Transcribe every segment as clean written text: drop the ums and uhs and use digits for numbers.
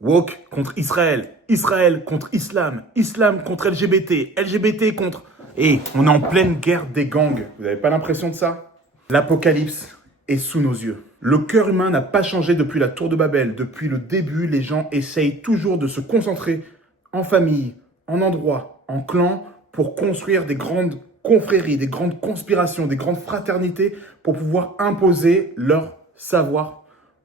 Woke contre Israël, Israël contre islam, islam contre LGBT, LGBT contre... Et on est en pleine guerre des gangs. Vous n'avez pas l'impression de ça? L'apocalypse est sous nos yeux. Le cœur humain n'a pas changé depuis la tour de Babel. Depuis le début, les gens essayent toujours de se concentrer en famille, en endroit, en clan, pour construire des grandes confréries, des grandes conspirations, des grandes fraternités, pour pouvoir imposer leur savoir,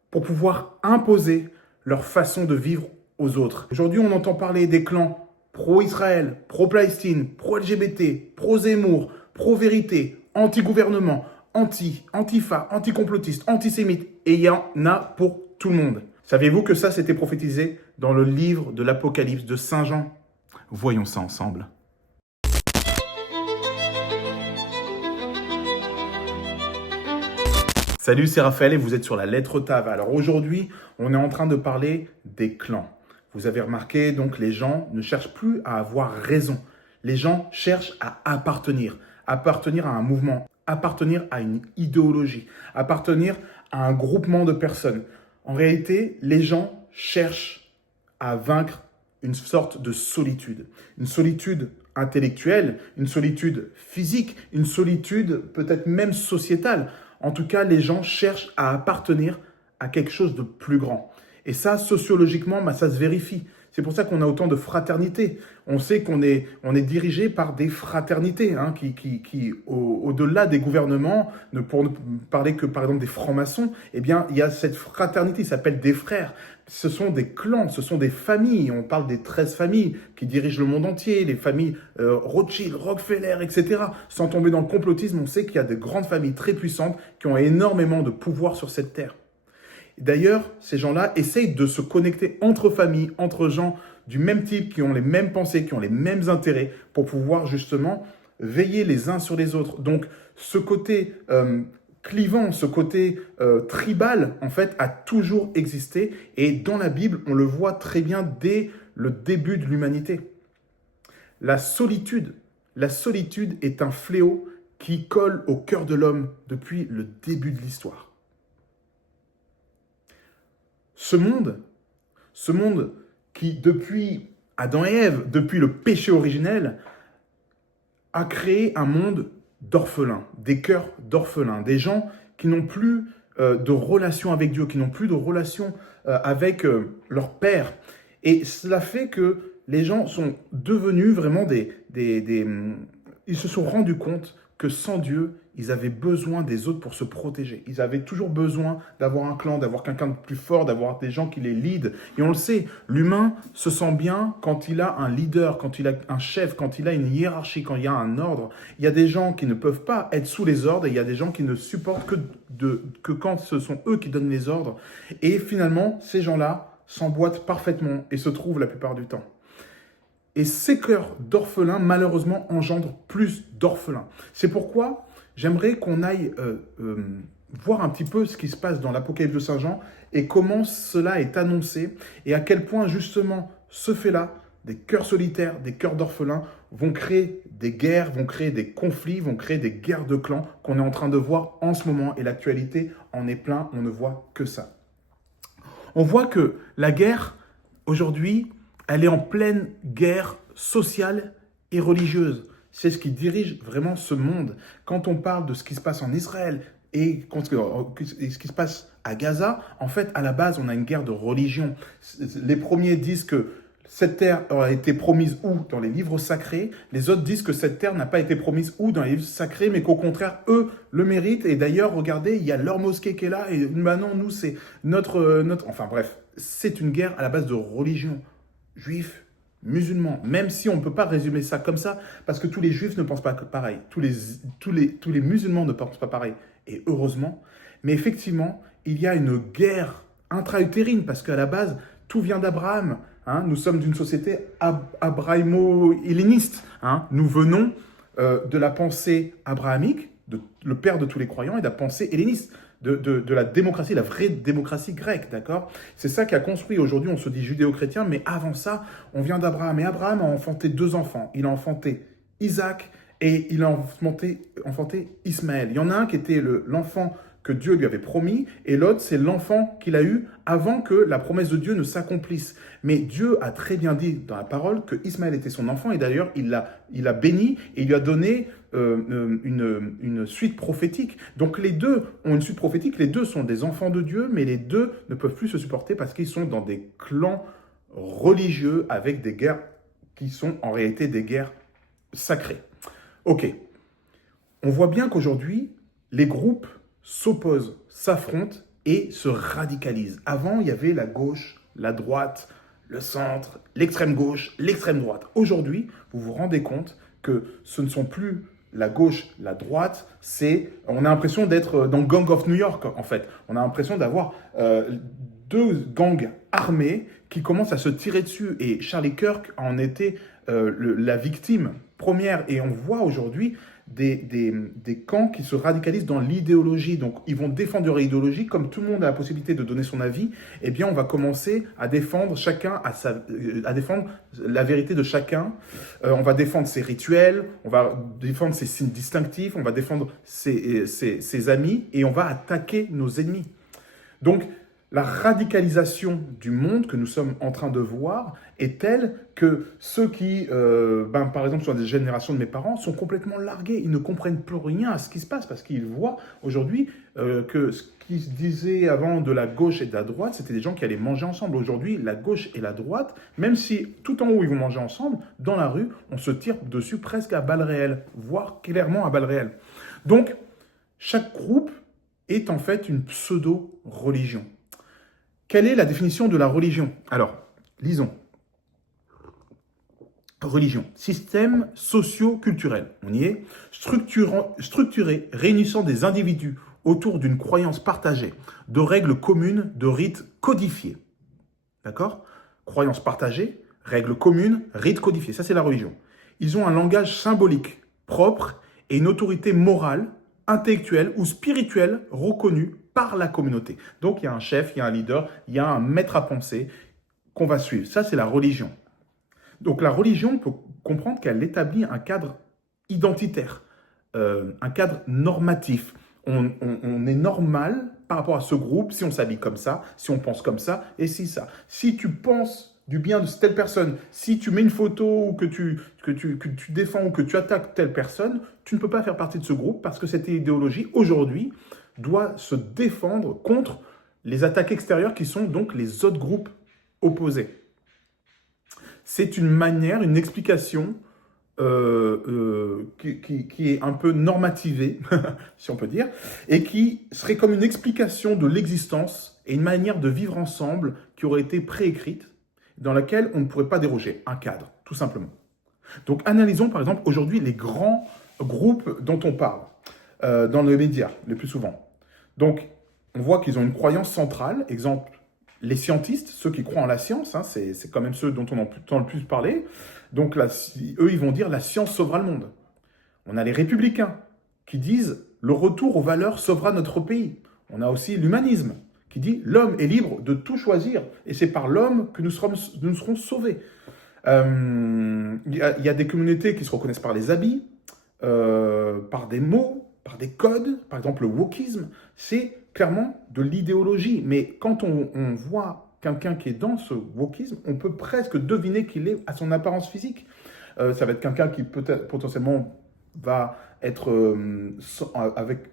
pour pouvoir imposer leur façon de vivre aux autres. Aujourd'hui, on entend parler des clans pro-Israël, pro-Palestine, pro-LGBT, pro-Zemmour, pro-vérité, anti-gouvernement, antifa, anti-complotiste, antisémite. Et il y en a pour tout le monde. Saviez-vous que ça, c'était prophétisé dans le livre de l'Apocalypse de Saint Jean? Voyons ça ensemble. Salut, c'est Raphaël et vous êtes sur la lettre Tav. Alors aujourd'hui, on est en train de parler des clans. Vous avez remarqué, donc les gens ne cherchent plus à avoir raison. Les gens cherchent à appartenir à un mouvement, appartenir à une idéologie, appartenir à un groupement de personnes. En réalité, les gens cherchent à vaincre une sorte de solitude. Une solitude intellectuelle, une solitude physique, une solitude peut-être même sociétale. En tout cas, les gens cherchent à appartenir à quelque chose de plus grand. Et ça, sociologiquement, ça se vérifie. C'est pour ça qu'on a autant de fraternités. On sait qu'on est dirigé par des fraternités qui au-delà des gouvernements, pour ne parler que par exemple des francs-maçons, eh bien, il y a cette fraternité qui s'appelle des frères. Ce sont des clans, ce sont des familles. On parle des 13 familles qui dirigent le monde entier, les familles Rothschild, Rockefeller, etc. Sans tomber dans le complotisme, on sait qu'il y a de grandes familles très puissantes qui ont énormément de pouvoir sur cette terre. D'ailleurs, ces gens-là essayent de se connecter entre familles, entre gens du même type, qui ont les mêmes pensées, qui ont les mêmes intérêts, pour pouvoir justement veiller les uns sur les autres. Donc, ce côté clivant, ce côté tribal, en fait, a toujours existé. Et dans la Bible, on le voit très bien dès le début de l'humanité. La solitude est un fléau qui colle au cœur de l'homme depuis le début de l'histoire. Ce monde qui, depuis Adam et Ève, depuis le péché originel, a créé un monde d'orphelins, des cœurs d'orphelins, des gens qui n'ont plus de relation avec Dieu, qui n'ont plus de relation avec leur Père. Et cela fait que les gens sont devenus vraiment ils se sont rendus compte que sans Dieu, ils avaient besoin des autres pour se protéger. Ils avaient toujours besoin d'avoir un clan, d'avoir quelqu'un de plus fort, d'avoir des gens qui les leadent. Et on le sait, l'humain se sent bien quand il a un leader, quand il a un chef, quand il a une hiérarchie, quand il y a un ordre. Il y a des gens qui ne peuvent pas être sous les ordres et il y a des gens qui ne supportent que quand ce sont eux qui donnent les ordres. Et finalement, ces gens-là s'emboîtent parfaitement et se trouvent la plupart du temps. Et ces cœurs d'orphelins, malheureusement, engendrent plus d'orphelins. C'est pourquoi j'aimerais qu'on aille voir un petit peu ce qui se passe dans l'Apocalypse de Saint Jean et comment cela est annoncé et à quel point, justement, ce fait-là, des cœurs solitaires, des cœurs d'orphelins, vont créer des guerres, vont créer des conflits, vont créer des guerres de clans qu'on est en train de voir en ce moment. Et l'actualité en est plein, on ne voit que ça. On voit que la guerre, aujourd'hui, elle est en pleine guerre sociale et religieuse. C'est ce qui dirige vraiment ce monde. Quand on parle de ce qui se passe en Israël et ce qui se passe à Gaza, en fait, à la base, on a une guerre de religion. Les premiers disent que cette terre a été promise où? Dans les livres sacrés. Les autres disent que cette terre n'a pas été promise où? Dans les livres sacrés, mais qu'au contraire, eux le méritent. Et d'ailleurs, regardez, il y a leur mosquée qui est là. Et maintenant, nous, c'est notre... Enfin bref, c'est une guerre à la base de religion. Juifs, musulmans, même si on ne peut pas résumer ça comme ça, parce que tous les juifs ne pensent pas pareil, tous les musulmans ne pensent pas pareil, et heureusement, mais effectivement, il y a une guerre intra-utérine, parce qu'à la base, tout vient d'Abraham, nous sommes d'une société abrahamo-helléniste, nous venons de la pensée abrahamique, le père de tous les croyants, et de la pensée helléniste, de la démocratie, la vraie démocratie grecque, d'accord? C'est ça qui a construit. Aujourd'hui, on se dit judéo-chrétien, mais avant ça, on vient d'Abraham. Et Abraham a enfanté 2 enfants. Il a enfanté Isaac et il a enfanté Ismaël. Il y en a un qui était l'enfant que Dieu lui avait promis, et l'autre, c'est l'enfant qu'il a eu avant que la promesse de Dieu ne s'accomplisse. Mais Dieu a très bien dit dans la parole que Ismaël était son enfant, et d'ailleurs, il l'a béni, et il lui a donné une suite prophétique. Donc les deux ont une suite prophétique, les deux sont des enfants de Dieu, mais les deux ne peuvent plus se supporter parce qu'ils sont dans des clans religieux avec des guerres qui sont en réalité des guerres sacrées. Ok, on voit bien qu'aujourd'hui, les groupes s'opposent, s'affrontent et se radicalisent. Avant, il y avait la gauche, la droite, le centre, l'extrême gauche, l'extrême droite. Aujourd'hui, vous vous rendez compte que ce ne sont plus la gauche, la droite, on a l'impression d'être dans Gang of New York, en fait. On a l'impression d'avoir deux gangs armés qui commencent à se tirer dessus. Et Charlie Kirk en était la victime première. Et on voit aujourd'hui des camps qui se radicalisent dans l'idéologie. Donc, ils vont défendre leur idéologie. Comme tout le monde a la possibilité de donner son avis, eh bien, on va commencer à défendre chacun à défendre la vérité de chacun. On va défendre ses rituels, on va défendre ses signes distinctifs, on va défendre ses amis et on va attaquer nos ennemis. Donc, la radicalisation du monde que nous sommes en train de voir est telle que ceux qui, par exemple, sur des générations de mes parents, sont complètement largués. Ils ne comprennent plus rien à ce qui se passe parce qu'ils voient aujourd'hui que ce qui se disait avant de la gauche et de la droite, c'était des gens qui allaient manger ensemble. Aujourd'hui, la gauche et la droite, même si tout en haut ils vont manger ensemble, dans la rue, on se tire dessus presque à balles réelles, voire clairement à balles réelles. Donc, chaque groupe est en fait une pseudo-religion. Quelle est la définition de la religion? Alors, lisons. Religion, système socio-culturel, on y est, structuré, réunissant des individus autour d'une croyance partagée, de règles communes, de rites codifiés. D'accord? Croyance partagée, règles communes, rites codifiés, ça c'est la religion. Ils ont un langage symbolique propre et une autorité morale, intellectuelle ou spirituelle reconnue par la communauté. Donc, il y a un chef, il y a un leader, il y a un maître à penser qu'on va suivre. Ça, c'est la religion. Donc, la religion, on peut comprendre qu'elle établit un cadre identitaire, un cadre normatif. On est normal par rapport à ce groupe si on s'habille comme ça, si on pense comme ça et si ça. Si tu penses du bien de telle personne, si tu mets une photo ou que tu défends ou que tu attaques telle personne, tu ne peux pas faire partie de ce groupe parce que cette idéologie, aujourd'hui, doit se défendre contre les attaques extérieures qui sont donc les autres groupes opposés. C'est une manière, une explication qui est un peu normativée, si on peut dire, et qui serait comme une explication de l'existence et une manière de vivre ensemble qui aurait été préécrite, dans laquelle on ne pourrait pas déroger, un cadre, tout simplement. Donc analysons par exemple aujourd'hui les grands groupes dont on parle dans les médias le plus souvent. Donc, on voit qu'ils ont une croyance centrale. Exemple, les scientistes, ceux qui croient en la science, hein, c'est quand même ceux dont on entend le plus parler. Donc, là, eux, ils vont dire la science sauvera le monde. On a les républicains qui disent le retour aux valeurs sauvera notre pays. On a aussi l'humanisme qui dit l'homme est libre de tout choisir et c'est par l'homme que nous serons sauvés. Il y a des communautés qui se reconnaissent par les habits, par des mots, par des codes. Par exemple, le wokisme, c'est clairement de l'idéologie. Mais quand on voit quelqu'un qui est dans ce wokisme, on peut presque deviner qu'il est à son apparence physique. Ça va être quelqu'un qui peut-être potentiellement va être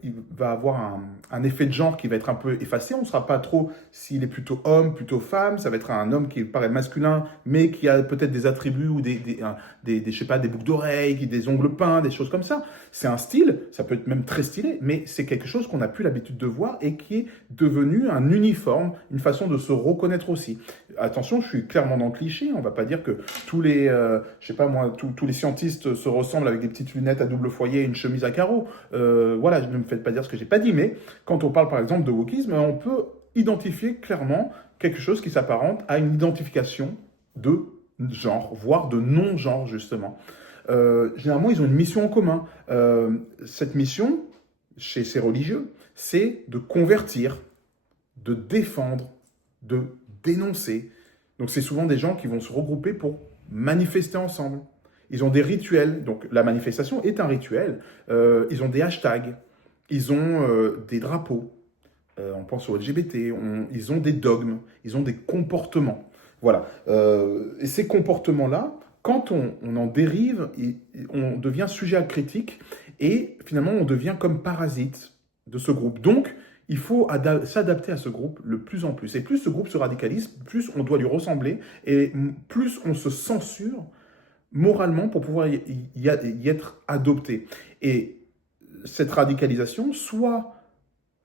il va avoir un effet de genre qui va être un peu effacé. On ne saura pas trop s'il est plutôt homme, plutôt femme. Ça va être un homme qui paraît masculin, mais qui a peut-être des attributs ou je sais pas, des boucles d'oreilles, des ongles peints, des choses comme ça. C'est un style, ça peut être même très stylé, mais c'est quelque chose qu'on n'a plus l'habitude de voir et qui est devenu un uniforme, une façon de se reconnaître aussi. Attention, je suis clairement dans le cliché. On ne va pas dire que tous les, je sais pas moi, tous les scientistes se ressemblent avec des petites lunettes à double foyer et une chemise à carreaux. Voilà, ne me faites pas dire ce que j'ai pas dit, mais quand on parle par exemple de wokisme, on peut identifier clairement quelque chose qui s'apparente à une identification de genre, voire de non-genre justement. Généralement, ils ont une mission en commun. Cette mission, chez ces religieux, c'est de convertir, de défendre, de dénoncer. Donc c'est souvent des gens qui vont se regrouper pour manifester ensemble. Ils ont des rituels, donc la manifestation est un rituel. Ils ont des hashtags, ils ont des drapeaux, on pense aux LGBT, ils ont des dogmes, ils ont des comportements. Voilà. Et ces comportements-là, quand on en dérive, on devient sujet à critique et finalement on devient comme parasite de ce groupe. Donc, il faut s'adapter à ce groupe le plus en plus. Et plus ce groupe se radicalise, plus on doit lui ressembler et plus on se censure moralement pour pouvoir y être adopté. Et cette radicalisation, soit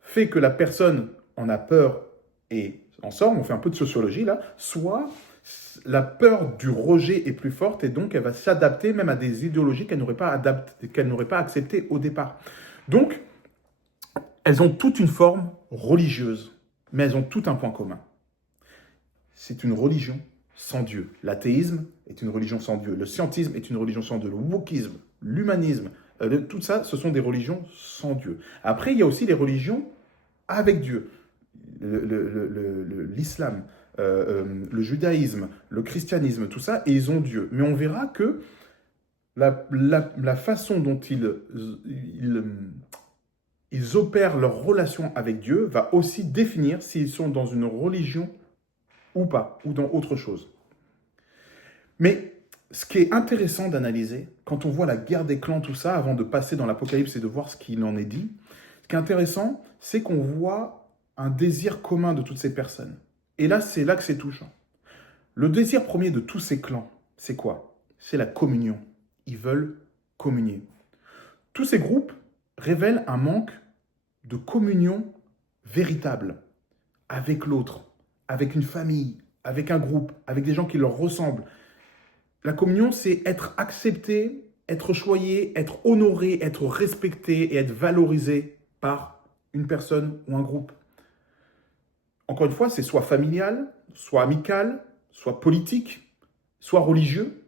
fait que la personne en a peur et en sort, on fait un peu de sociologie là, soit la peur du rejet est plus forte et donc elle va s'adapter même à des idéologies qu'elle n'aurait pas acceptées au départ. Donc, elles ont toute une forme religieuse, mais elles ont tout un point commun. C'est une religion sans Dieu. L'athéisme est une religion sans Dieu. Le scientisme est une religion sans Dieu. Le wokisme, l'humanisme, tout ça, ce sont des religions sans Dieu. Après, il y a aussi les religions avec Dieu. L'islam, le judaïsme, le christianisme, tout ça, et ils ont Dieu. Mais on verra que la façon dont ils opèrent leur relation avec Dieu va aussi définir s'ils sont dans une religion ou pas, ou dans autre chose. Mais ce qui est intéressant d'analyser, quand on voit la guerre des clans, tout ça, avant de passer dans l'Apocalypse et de voir ce qu'il en est dit, ce qui est intéressant, c'est qu'on voit un désir commun de toutes ces personnes. Et là, c'est là que c'est touchant. Le désir premier de tous ces clans, c'est quoi? C'est la communion. Ils veulent communier. Tous ces groupes révèlent un manque de communion véritable avec l'autre, avec une famille, avec un groupe, avec des gens qui leur ressemblent. La communion, c'est être accepté, être choyé, être honoré, être respecté et être valorisé par une personne ou un groupe. Encore une fois, c'est soit familial, soit amical, soit politique, soit religieux.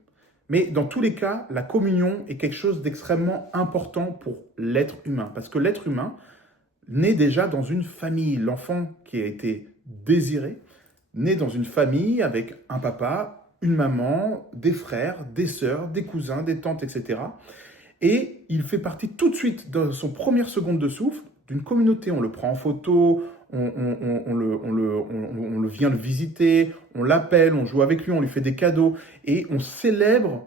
Mais dans tous les cas, la communion est quelque chose d'extrêmement important pour l'être humain. Parce que l'être humain naît déjà dans une famille. L'enfant qui a été désiré naît dans une famille avec un papa, une maman, des frères, des sœurs, des cousins, des tantes, etc. Et il fait partie tout de suite, dans son première seconde de souffle, d'une communauté. On le prend en photo, on le vient le visiter, on l'appelle, on joue avec lui, on lui fait des cadeaux et on célèbre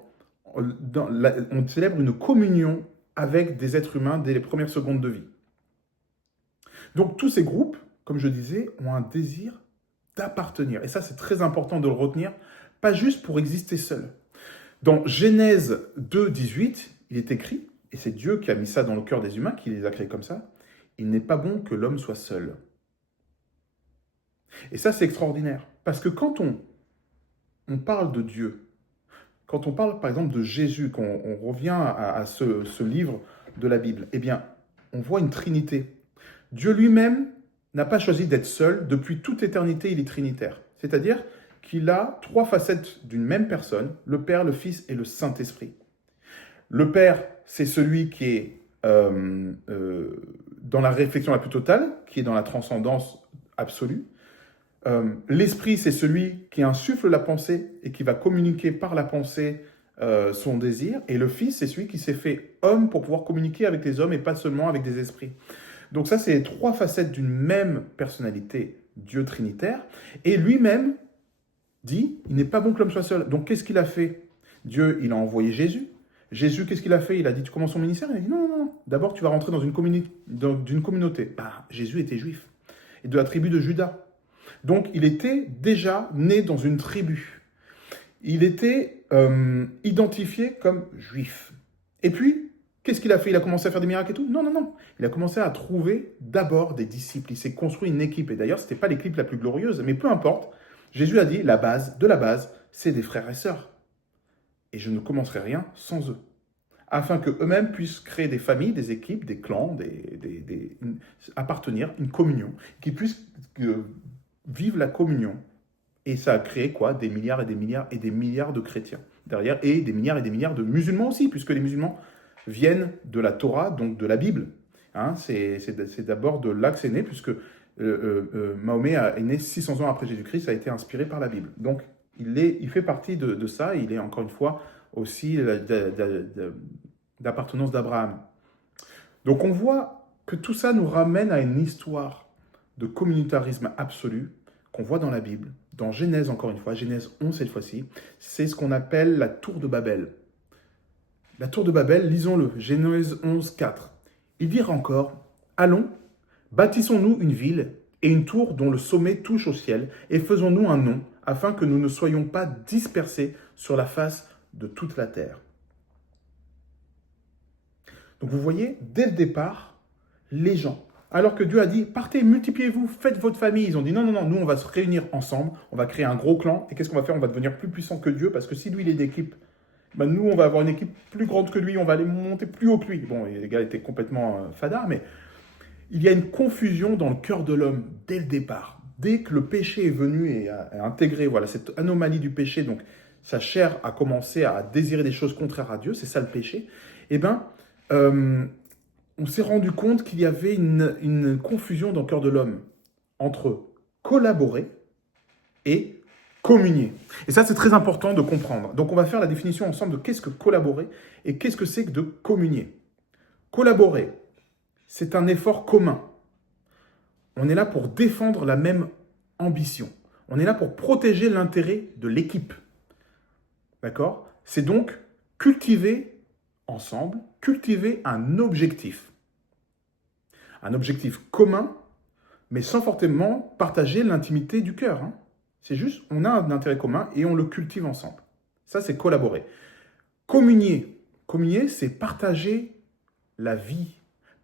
une communion avec des êtres humains dès les premières secondes de vie. Donc tous ces groupes, comme je disais, ont un désir d'appartenir. Et ça, c'est très important de le retenir, pas juste pour exister seul. Dans Genèse 2, 18, il est écrit, et c'est Dieu qui a mis ça dans le cœur des humains, qui les a créés comme ça, il n'est pas bon que l'homme soit seul. Et ça, c'est extraordinaire. Parce que quand on parle de Dieu, quand on parle par exemple de Jésus, quand on revient à ce livre de la Bible, eh bien, on voit une trinité. Dieu lui-même n'a pas choisi d'être seul. Depuis toute éternité, il est trinitaire. C'est-à-dire qu'il a trois facettes d'une même personne, le Père, le Fils et le Saint-Esprit. Le Père, c'est celui qui est dans la réflexion la plus totale, qui est dans la transcendance absolue. L'Esprit, c'est celui qui insuffle la pensée et qui va communiquer par la pensée son désir. Et le Fils, c'est celui qui s'est fait homme pour pouvoir communiquer avec les hommes et pas seulement avec des esprits. Donc ça, c'est les trois facettes d'une même personnalité, Dieu trinitaire. Et lui-même dit, il n'est pas bon que l'homme soit seul. Donc qu'est-ce qu'il a fait? Dieu, il a envoyé Jésus. Jésus, qu'est-ce qu'il a fait? Il a dit, tu commences ton ministère? Il a dit, non, non, non. D'abord, tu vas rentrer dans une communauté. Bah, Jésus était juif. Et de la tribu de Juda. Donc, il était déjà né dans une tribu. Il était identifié comme juif. Et puis, qu'est-ce qu'il a fait? Il a commencé à faire des miracles et tout? Non, non, non. Il a commencé à trouver d'abord des disciples. Il s'est construit une équipe. Et d'ailleurs, ce n'était pas l'équipe la plus glorieuse. Mais peu importe. Jésus a dit, la base, c'est des frères et sœurs. Et je ne commencerai rien sans eux. Afin qu'eux-mêmes puissent créer des familles, des équipes, des clans, appartenir, une communion, qui puissent vivre la communion. Et ça a créé quoi? Des milliards et des milliards et des milliards de chrétiens derrière, et des milliards de musulmans aussi, puisque les musulmans viennent de la Torah, donc de la Bible. Hein, c'est d'abord de là que c'est né, puisque Mahomet est né 600 ans après Jésus-Christ, ça a été inspiré par la Bible. Donc, il fait partie de ça, il est encore une fois aussi d'appartenance d'Abraham. Donc on voit que tout ça nous ramène à une histoire de communautarisme absolu qu'on voit dans la Bible, dans Genèse encore une fois, Genèse 11 cette fois-ci, c'est ce qu'on appelle la tour de Babel. La tour de Babel, lisons-le, Genèse 11, 4. Ils dirent encore, allons, bâtissons-nous une ville et une tour dont le sommet touche au ciel, et faisons-nous un nom, afin que nous ne soyons pas dispersés sur la face de toute la terre. Donc vous voyez, dès le départ, les gens, alors que Dieu a dit, partez, multipliez-vous, faites votre famille, ils ont dit, non, non, non, nous on va se réunir ensemble, on va créer un gros clan, et qu'est-ce qu'on va faire? On va devenir plus puissant que Dieu, parce que si lui il est d'équipe, ben nous on va avoir une équipe plus grande que lui, on va aller monter plus haut que lui. Bon, les gars étaient complètement fadards, mais il y a une confusion dans le cœur de l'homme dès le départ. Dès que le péché est venu et a intégré voilà, cette anomalie du péché, donc sa chair a commencé à désirer des choses contraires à Dieu, c'est ça le péché, eh bien, on s'est rendu compte qu'il y avait une confusion dans le cœur de l'homme entre collaborer et communier. Et ça, c'est très important de comprendre. Donc, on va faire la définition ensemble de qu'est-ce que collaborer et qu'est-ce que c'est que de communier. Collaborer, c'est un effort commun. On est là pour défendre la même ambition. On est là pour protéger l'intérêt de l'équipe. D'accord? C'est donc cultiver ensemble, cultiver un objectif. Un objectif commun, mais sans forcément partager l'intimité du cœur. Hein. C'est juste, on a un intérêt commun et on le cultive ensemble. Ça, c'est collaborer. Communier. Communier, c'est partager la vie,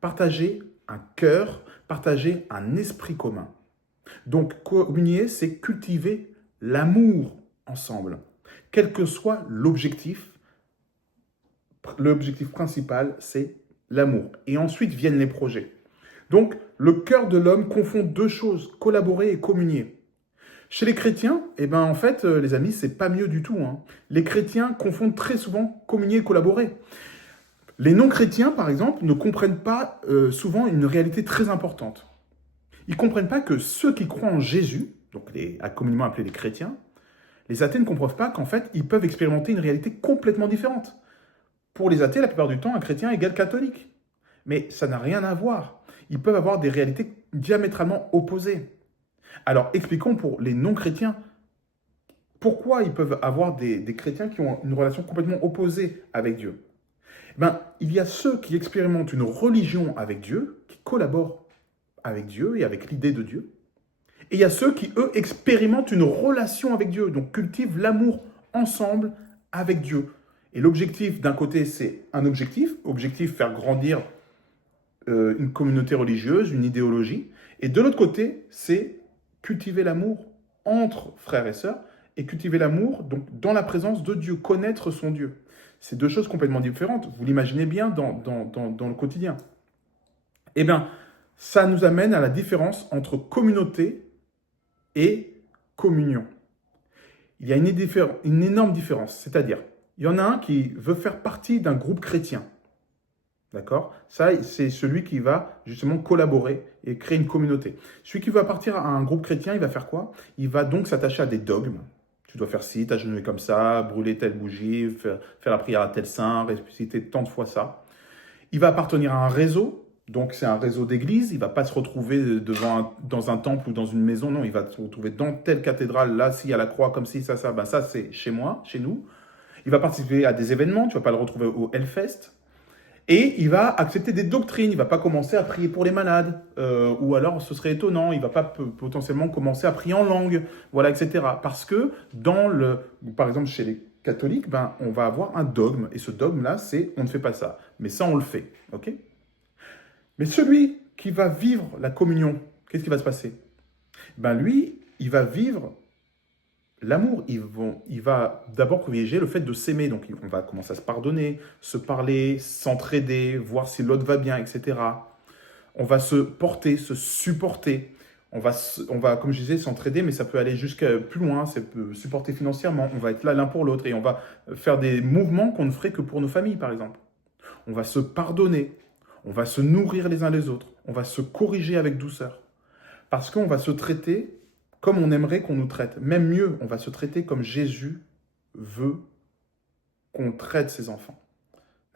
partager un cœur, partager un esprit commun. Donc, communier, c'est cultiver l'amour ensemble. Quel que soit l'objectif principal, c'est l'amour. Et ensuite viennent les projets. Donc, le cœur de l'homme confond deux choses, collaborer et communier. Chez les chrétiens, eh ben, en fait, les amis, c'est pas mieux du tout. Hein. Les chrétiens confondent très souvent communier et collaborer. Les non-chrétiens, par exemple, ne comprennent pas souvent une réalité très importante. Ils ne comprennent pas que ceux qui croient en Jésus, donc communément appelés les chrétiens, les athées ne comprennent pas qu'en fait, ils peuvent expérimenter une réalité complètement différente. Pour les athées, la plupart du temps, un chrétien égale catholique. Mais ça n'a rien à voir. Ils peuvent avoir des réalités diamétralement opposées. Alors, expliquons pour les non-chrétiens, pourquoi ils peuvent avoir des chrétiens qui ont une relation complètement opposée avec Dieu. Ben, il y a ceux qui expérimentent une religion avec Dieu, qui collaborent avec Dieu et avec l'idée de Dieu. Et il y a ceux qui, eux, expérimentent une relation avec Dieu, donc cultivent l'amour ensemble avec Dieu. Et l'objectif, d'un côté, c'est un objectif, faire grandir une communauté religieuse, une idéologie. Et de l'autre côté, c'est cultiver l'amour entre frères et sœurs et cultiver l'amour donc dans la présence de Dieu, connaître son Dieu. C'est deux choses complètement différentes. Vous l'imaginez bien dans le quotidien. Eh bien, ça nous amène à la différence entre communauté et communion. Il y a une énorme différence. C'est-à-dire, il y en a un qui veut faire partie d'un groupe chrétien. D'accord? Ça, c'est celui qui va justement collaborer et créer une communauté. Celui qui va partir à un groupe chrétien, il va faire quoi? Il va donc s'attacher à des dogmes. Tu dois faire ci, t'agenouiller comme ça, brûler telle bougie, faire la prière à tel saint, ressusciter tant de fois ça. Il va appartenir à un réseau, donc c'est un réseau d'église. Il ne va pas se retrouver dans un temple ou dans une maison, non, il va se retrouver dans telle cathédrale, là, s'il y a la croix, comme ci, ça, ben ça c'est chez moi, chez nous. Il va participer à des événements, tu ne vas pas le retrouver au Hellfest. Et il va accepter des doctrines, il ne va pas commencer à prier pour les malades, ou alors ce serait étonnant, il ne va pas potentiellement commencer à prier en langue, voilà, etc. Parce que par exemple chez les catholiques, ben, on va avoir un dogme, et ce dogme-là, c'est on ne fait pas ça, mais ça on le fait, ok? Mais celui qui va vivre la communion, qu'est-ce qui va se passer? Ben lui, il va vivre l'amour, il va d'abord privilégier le fait de s'aimer. Donc, on va commencer à se pardonner, se parler, s'entraider, voir si l'autre va bien, etc. On va se porter, se supporter. On va, comme je disais, s'entraider, mais ça peut aller jusqu'à plus loin. Ça peut supporter financièrement. On va être là l'un pour l'autre et on va faire des mouvements qu'on ne ferait que pour nos familles, par exemple. On va se pardonner. On va se nourrir les uns les autres. On va se corriger avec douceur. Parce qu'on va se traiter comme on aimerait qu'on nous traite. Même mieux, on va se traiter comme Jésus veut qu'on traite ses enfants.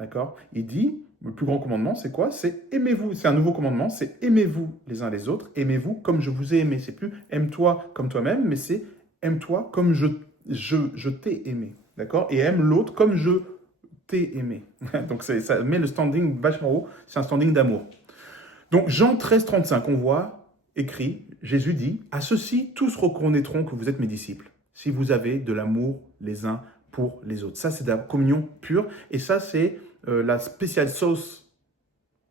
D'accord? Il dit, le plus grand commandement, c'est quoi? C'est aimez-vous. C'est un nouveau commandement, c'est aimez-vous les uns les autres, aimez-vous comme je vous ai aimé. C'est plus aime-toi comme toi-même, mais c'est aime-toi comme je t'ai aimé. D'accord? Et aime l'autre comme je t'ai aimé. Donc ça met le standing vachement haut, c'est un standing d'amour. Donc Jean 13, 35, on voit écrit, Jésus dit, à ceux-ci, tous reconnaîtront que vous êtes mes disciples, si vous avez de l'amour les uns pour les autres. Ça, c'est de la communion pure, et ça, c'est la spéciale sauce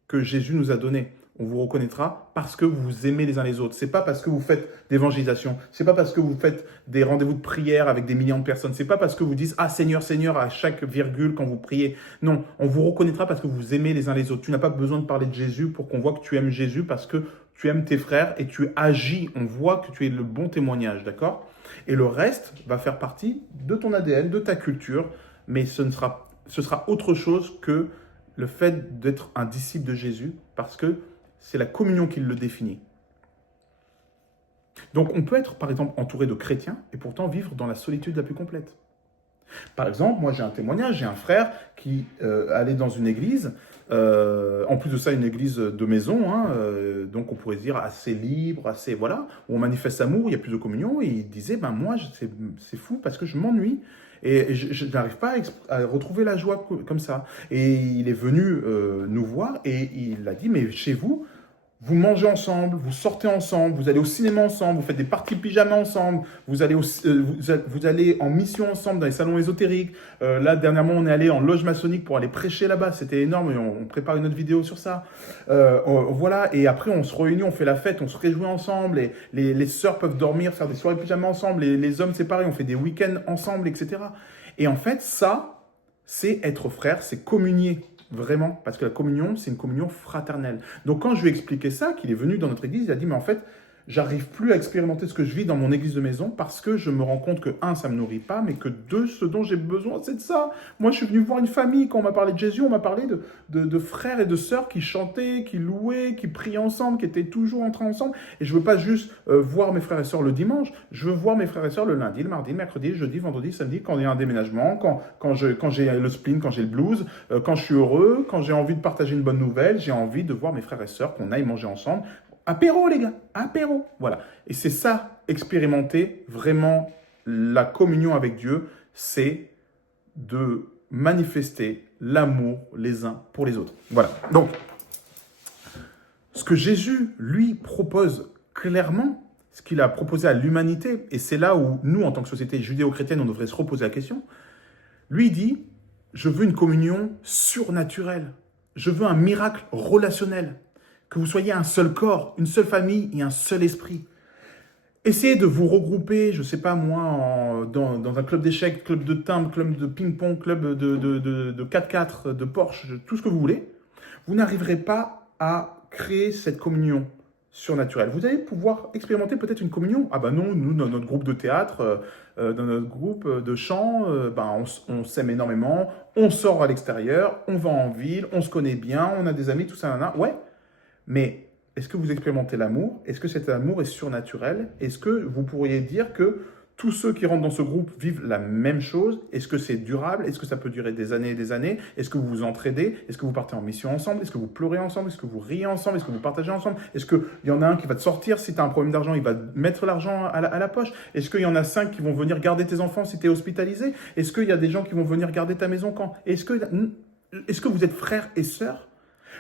que Jésus nous a donnée. On vous reconnaîtra parce que vous vous aimez les uns les autres. C'est pas parce que vous faites d'évangélisation. C'est pas parce que vous faites des rendez-vous de prière avec des millions de personnes. C'est pas parce que vous dites ah Seigneur, Seigneur à chaque virgule quand vous priez. Non, on vous reconnaîtra parce que vous aimez les uns les autres. Tu n'as pas besoin de parler de Jésus pour qu'on voit que tu aimes Jésus parce que tu aimes tes frères et tu agis. On voit que tu es le bon témoignage, d'accord? Et le reste va faire partie de ton ADN, de ta culture, mais ce sera autre chose que le fait d'être un disciple de Jésus parce que c'est la communion qui le définit. Donc on peut être par exemple entouré de chrétiens et pourtant vivre dans la solitude la plus complète. Par exemple, moi j'ai un témoignage, j'ai un frère qui allait dans une église, en plus de ça une église de maison, hein, donc on pourrait dire assez libre, assez voilà, où on manifeste l'amour, il y a plus de communion, et il disait, ben moi c'est fou parce que je m'ennuie. Et je n'arrive pas à retrouver la joie comme ça. Et il est venu nous voir et il a dit, mais chez vous, vous mangez ensemble, vous sortez ensemble, vous allez au cinéma ensemble, vous faites des parties pyjama ensemble, vous allez en mission ensemble dans les salons ésotériques. Là, dernièrement, on est allé en loge maçonnique pour aller prêcher là-bas. C'était énorme et on prépare une autre vidéo sur ça. Voilà, et après, on se réunit, on fait la fête, on se réjouit ensemble. Et les sœurs peuvent dormir, faire des soirées pyjama ensemble. Les hommes, c'est pareil, on fait des week-ends ensemble, etc. Et en fait, ça, c'est être frère, c'est communier. Vraiment, parce que la communion, c'est une communion fraternelle. Donc quand je lui ai expliqué ça, qu'il est venu dans notre église, il a dit, mais en fait, j'arrive plus à expérimenter ce que je vis dans mon église de maison parce que je me rends compte que, un, ça me nourrit pas, mais que deux, ce dont j'ai besoin, c'est de ça. Moi, je suis venu voir une famille, quand on m'a parlé de Jésus, on m'a parlé de frères et de sœurs qui chantaient, qui louaient, qui priaient ensemble, qui étaient toujours en train ensemble. Et je veux pas juste voir mes frères et sœurs le dimanche, je veux voir mes frères et sœurs le lundi, le mardi, le mercredi, le jeudi, le vendredi, samedi, quand il y a un déménagement, quand j'ai le spleen, quand j'ai le blues, quand je suis heureux, quand j'ai envie de partager une bonne nouvelle, j'ai envie de voir mes frères et sœurs, qu'on aille manger ensemble. Apéro, les gars, apéro. Voilà. Et c'est ça, expérimenter vraiment la communion avec Dieu, c'est de manifester l'amour les uns pour les autres. Voilà. Donc, ce que Jésus, lui, propose clairement, ce qu'il a proposé à l'humanité, et c'est là où nous, en tant que société judéo-chrétienne, on devrait se reposer la question, lui dit, je veux une communion surnaturelle. Je veux un miracle relationnel. Que vous soyez un seul corps, une seule famille et un seul esprit. Essayez de vous regrouper, je ne sais pas moi, dans un club d'échecs, club de timbre, club de ping-pong, club de 4x4, de Porsche, tout ce que vous voulez. Vous n'arriverez pas à créer cette communion surnaturelle. Vous allez pouvoir expérimenter peut-être une communion. Ah ben non, nous, dans notre groupe de théâtre, dans notre groupe de chant, on s'aime énormément, on sort à l'extérieur, on va en ville, on se connaît bien, on a des amis, tout ça, ouais. Mais est-ce que vous expérimentez l'amour? Est-ce que cet amour est surnaturel? Est-ce que vous pourriez dire que tous ceux qui rentrent dans ce groupe vivent la même chose? Est-ce que c'est durable? Est-ce que ça peut durer des années et des années? Est-ce que vous vous entraidez? Est-ce que vous partez en mission ensemble? Est-ce que vous pleurez ensemble? Est-ce que vous riez ensemble? Est-ce que vous partagez ensemble? Est-ce qu'il y en a un qui va te sortir si tu as un problème d'argent, il va mettre l'argent à la poche? Est-ce qu'il y en a 5 qui vont venir garder tes enfants si tu es hospitalisé? Est-ce qu'il y a des gens qui vont venir garder ta maison quand? Est-ce que vous êtes frères et sœurs?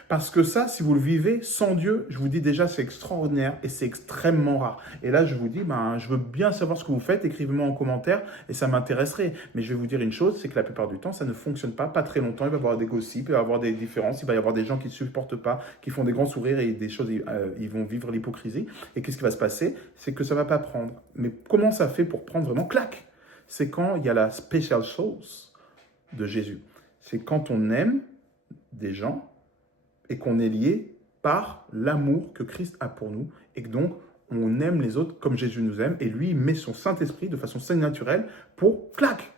Parce que ça, si vous le vivez sans Dieu, je vous dis déjà, c'est extraordinaire et c'est extrêmement rare. Et là, je vous dis, je veux bien savoir ce que vous faites, écrivez-moi en commentaire et ça m'intéresserait. Mais je vais vous dire une chose, c'est que la plupart du temps, ça ne fonctionne pas très longtemps. Il va y avoir des gossips, il va y avoir des différences, il va y avoir des gens qui ne supportent pas, qui font des grands sourires et des choses, ils vont vivre l'hypocrisie. Et qu'est-ce qui va se passer? C'est que ça ne va pas prendre. Mais comment ça fait pour prendre vraiment? Clac! C'est quand il y a la special sauce de Jésus. C'est quand on aime des gens et qu'on est lié par l'amour que Christ a pour nous, et que donc on aime les autres comme Jésus nous aime, et lui il met son Saint-Esprit de façon naturelle pour, clac,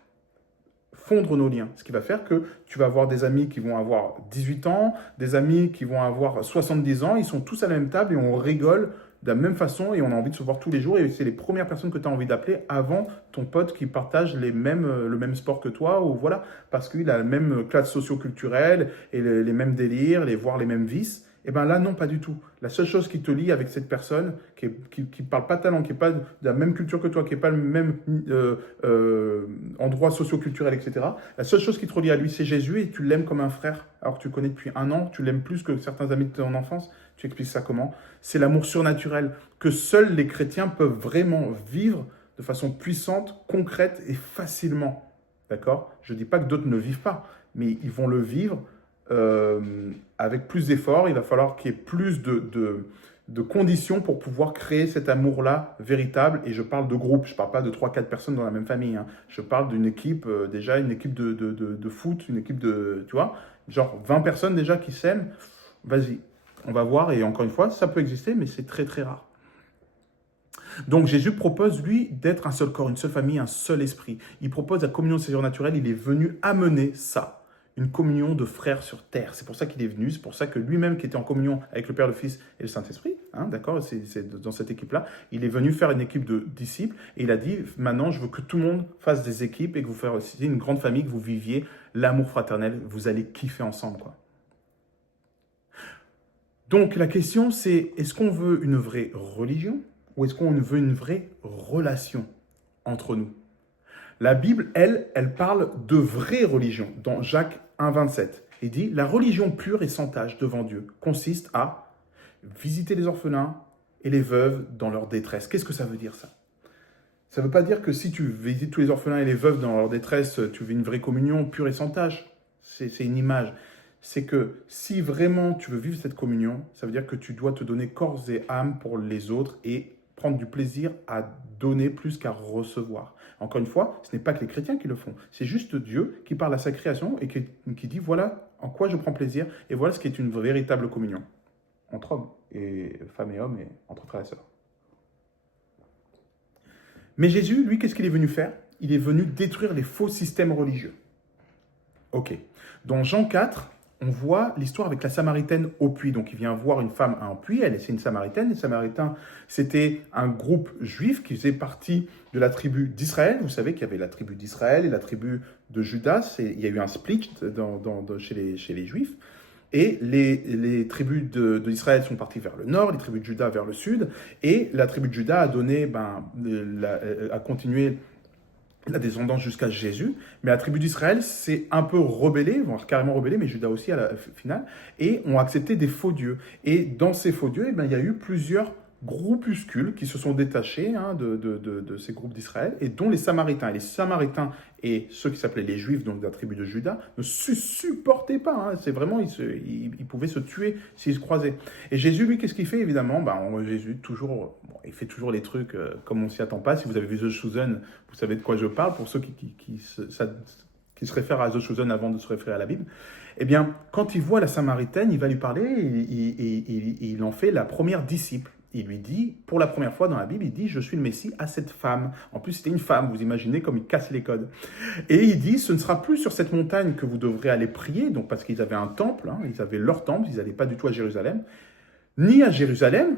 fondre nos liens. Ce qui va faire que tu vas avoir des amis qui vont avoir 18 ans, des amis qui vont avoir 70 ans, ils sont tous à la même table et on rigole de la même façon et on a envie de se voir tous les jours et c'est les premières personnes que tu as envie d'appeler avant ton pote qui partage le même sport que toi ou voilà, parce qu'il a la même classe socio-culturelle et les mêmes délires, voire les mêmes vices. Et bien là, non, pas du tout. La seule chose qui te lie avec cette personne, qui parle pas ta langue, qui n'est pas de la même culture que toi, qui n'est pas le même endroit socio-culturel, etc. La seule chose qui te relie à lui, c'est Jésus et tu l'aimes comme un frère, alors que tu le connais depuis 1 an, tu l'aimes plus que certains amis de ton enfance. Tu expliques ça comment? C'est l'amour surnaturel que seuls les chrétiens peuvent vraiment vivre de façon puissante, concrète et facilement. D'accord? Je ne dis pas que d'autres ne le vivent pas, mais ils vont le vivre avec plus d'efforts. Il va falloir qu'il y ait plus de conditions pour pouvoir créer cet amour-là véritable. Et je parle de groupe, je ne parle pas de 3-4 personnes dans la même famille. Hein. Je parle d'une équipe, déjà une équipe de foot, une équipe de, tu vois, genre 20 personnes déjà qui s'aiment. Vas-y, on va voir. Et encore une fois, ça peut exister, mais c'est très très rare. Donc Jésus propose, lui, d'être un seul corps, une seule famille, un seul esprit. Il propose la communion surnaturelle, il est venu amener ça. Une communion de frères sur terre. C'est pour ça qu'il est venu, c'est pour ça que lui-même qui était en communion avec le Père, le Fils et le Saint-Esprit, hein, d'accord, c'est dans cette équipe-là, il est venu faire une équipe de disciples et il a dit, maintenant je veux que tout le monde fasse des équipes et que vous fassiez une grande famille, que vous viviez l'amour fraternel, vous allez kiffer ensemble, quoi. Donc la question c'est, est-ce qu'on veut une vraie religion ou est-ce qu'on veut une vraie relation entre nous? La Bible, elle parle de vraie religion. Dans Jacques 1,27, il dit « La religion pure et sans tache devant Dieu consiste à visiter les orphelins et les veuves dans leur détresse. » Qu'est-ce que ça veut dire, ça? Ça ne veut pas dire que si tu visites tous les orphelins et les veuves dans leur détresse, tu vis une vraie communion pure et sans tache. C'est une image. C'est que si vraiment tu veux vivre cette communion, ça veut dire que tu dois te donner corps et âme pour les autres et prendre du plaisir à donner plus qu'à recevoir. Encore une fois, ce n'est pas que les chrétiens qui le font. C'est juste Dieu qui parle à sa création et qui dit voilà en quoi je prends plaisir et voilà ce qui est une véritable communion entre hommes et femmes et hommes et entre frères et sœurs. Mais Jésus, lui, qu'est-ce qu'il est venu faire? Il est venu détruire les faux systèmes religieux. Ok. Dans Jean 4, on voit l'histoire avec la Samaritaine au puits. Donc, il vient voir une femme à un puits, c'est une Samaritaine. Les Samaritains, c'était un groupe juif qui faisait partie de la tribu d'Israël. Vous savez qu'il y avait la tribu d'Israël et la tribu de Judas. Il y a eu un split chez les Juifs. Et les tribus d'Israël sont parties vers le nord, les tribus de Juda vers le sud. Et la tribu de Juda a continué la descendance jusqu'à Jésus, mais la tribu d'Israël s'est un peu rebellée, voire carrément rebellée, mais Judas aussi à la finale, et ont accepté des faux dieux. Et dans ces faux dieux, il y a eu plusieurs groupuscules qui se sont détachés de ces groupes d'Israël, et dont les Samaritains. Et les Samaritains et ceux qui s'appelaient les Juifs, donc de la tribu de Juda, ne se supportaient pas. C'est vraiment, ils pouvaient se tuer s'ils se croisaient. Et Jésus, lui, qu'est-ce qu'il fait, évidemment? Jésus, toujours, il fait toujours les trucs comme on s'y attend pas. Si vous avez vu The Chosen, vous savez de quoi je parle, pour ceux qui se réfèrent à The Chosen avant de se référer à la Bible. Eh bien, quand il voit la Samaritaine, il va lui parler et il en fait la première disciple. Il lui dit, pour la première fois dans la Bible, il dit « Je suis le Messie à cette femme ». En plus, c'était une femme, vous imaginez comme il casse les codes. Et il dit « Ce ne sera plus sur cette montagne que vous devrez aller prier », donc parce qu'ils avaient un temple, ils avaient leur temple, ils n'allaient pas du tout à Jérusalem, ni à Jérusalem.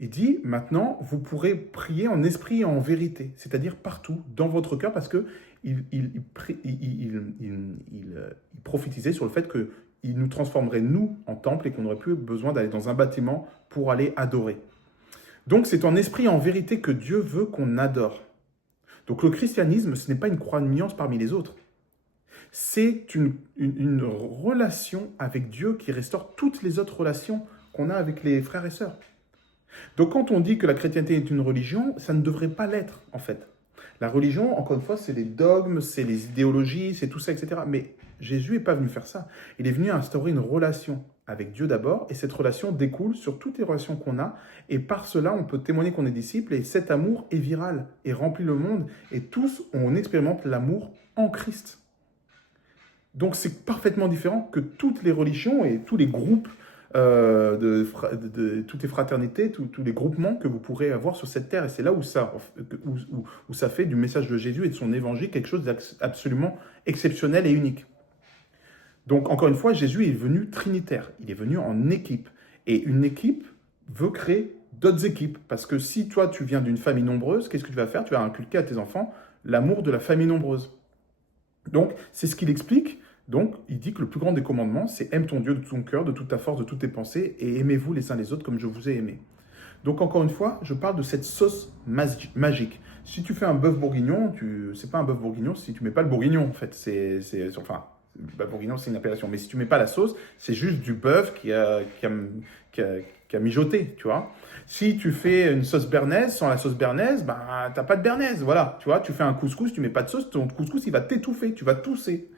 Il dit « Maintenant, vous pourrez prier en esprit et en vérité », c'est-à-dire partout, dans votre cœur, parce qu'il prophétisait sur le fait qu'il nous transformerait, nous, en temple et qu'on n'aurait plus besoin d'aller dans un bâtiment pour aller adorer. Donc, c'est en esprit et en vérité que Dieu veut qu'on adore. Donc, le christianisme, ce n'est pas une croyance parmi les autres. C'est une relation avec Dieu qui restaure toutes les autres relations qu'on a avec les frères et sœurs. Donc, quand on dit que la chrétienté est une religion, ça ne devrait pas l'être, en fait. La religion, encore une fois, c'est les dogmes, c'est les idéologies, c'est tout ça, etc. Mais Jésus n'est pas venu faire ça. Il est venu instaurer une relation avec Dieu d'abord, et cette relation découle sur toutes les relations qu'on a, et par cela, on peut témoigner qu'on est disciple, et cet amour est viral, et remplit le monde, et tous, on expérimente l'amour en Christ. Donc, c'est parfaitement différent que toutes les religions et tous les groupes, toutes les fraternités, tous les groupements que vous pourrez avoir sur cette terre. Et c'est là où ça fait du message de Jésus et de son évangile quelque chose d'absolument exceptionnel et unique. Donc, encore une fois, Jésus est venu trinitaire. Il est venu en équipe. Et une équipe veut créer d'autres équipes. Parce que si toi, tu viens d'une famille nombreuse, qu'est-ce que tu vas faire? Tu vas inculquer à tes enfants l'amour de la famille nombreuse. Donc, c'est ce qu'il explique. Donc, il dit que le plus grand des commandements, c'est aime ton Dieu de tout ton cœur, de toute ta force, de toutes tes pensées, et aimez-vous les uns les autres comme je vous ai aimé. Donc, encore une fois, je parle de cette sauce magique. Si tu fais un bœuf bourguignon, c'est pas un bœuf bourguignon si tu mets pas le bourguignon, en fait. Enfin, le bourguignon, c'est une appellation. Mais si tu mets pas la sauce, c'est juste du bœuf qui a mijoté, tu vois. Si tu fais une sauce béarnaise, sans la sauce béarnaise, bah, t'as pas de béarnaise, voilà. Tu vois, tu fais un couscous, tu mets pas de sauce, ton couscous, il va t'étouffer, tu vas tousser.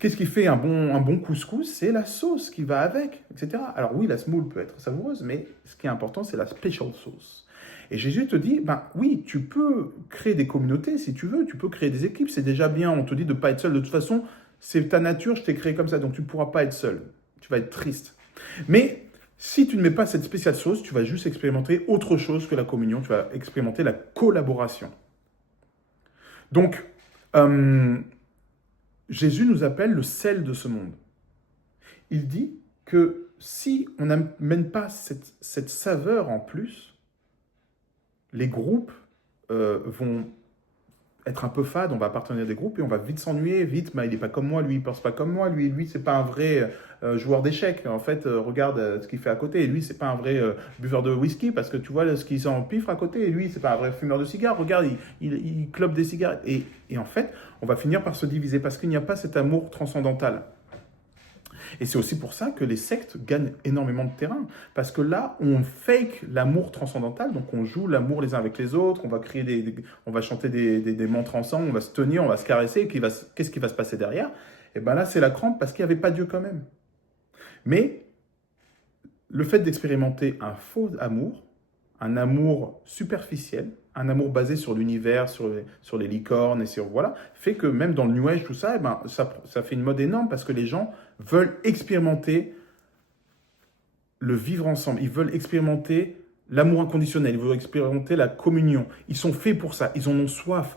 Qu'est-ce qui fait un bon couscous? C'est la sauce qui va avec, etc. Alors oui, la semoule peut être savoureuse, mais ce qui est important, c'est la special sauce. Et Jésus te dit, ben oui, tu peux créer des communautés si tu veux, tu peux créer des équipes, c'est déjà bien, on te dit de ne pas être seul. De toute façon, c'est ta nature, je t'ai créé comme ça, donc tu ne pourras pas être seul. Tu vas être triste. Mais si tu ne mets pas cette spéciale sauce, tu vas juste expérimenter autre chose que la communion, tu vas expérimenter la collaboration. Donc, Jésus nous appelle le sel de ce monde. Il dit que si on n'amène pas cette saveur en plus, les groupes vont être un peu fades, on va appartenir à des groupes et on va vite s'ennuyer, vite, il n'est pas comme moi, lui, il ne pense pas comme moi, lui, c'est pas un vrai joueur d'échecs. En fait, regarde ce qu'il fait à côté, et lui, c'est pas un vrai buveur de whisky, parce que tu vois ce qu'il s'empiffre à côté, et lui, c'est pas un vrai fumeur de cigares, regarde, il clope des cigarettes. Et en fait, on va finir par se diviser, parce qu'il n'y a pas cet amour transcendantal. Et c'est aussi pour ça que les sectes gagnent énormément de terrain. Parce que là, on fake l'amour transcendantal, donc on joue l'amour les uns avec les autres, on va crier on va chanter des mantres ensemble, on va se tenir, on va se caresser, et qu'est-ce qui va se passer derrière? Et bien là, c'est la crampe parce qu'il n'y avait pas Dieu quand même. Mais le fait d'expérimenter un faux amour, un amour superficiel, un amour basé sur l'univers, sur les licornes, et voilà, fait que même dans le New Age, tout ça, ça fait une mode énorme parce que les gens veulent expérimenter le vivre ensemble, ils veulent expérimenter l'amour inconditionnel, ils veulent expérimenter la communion. Ils sont faits pour ça, ils en ont soif,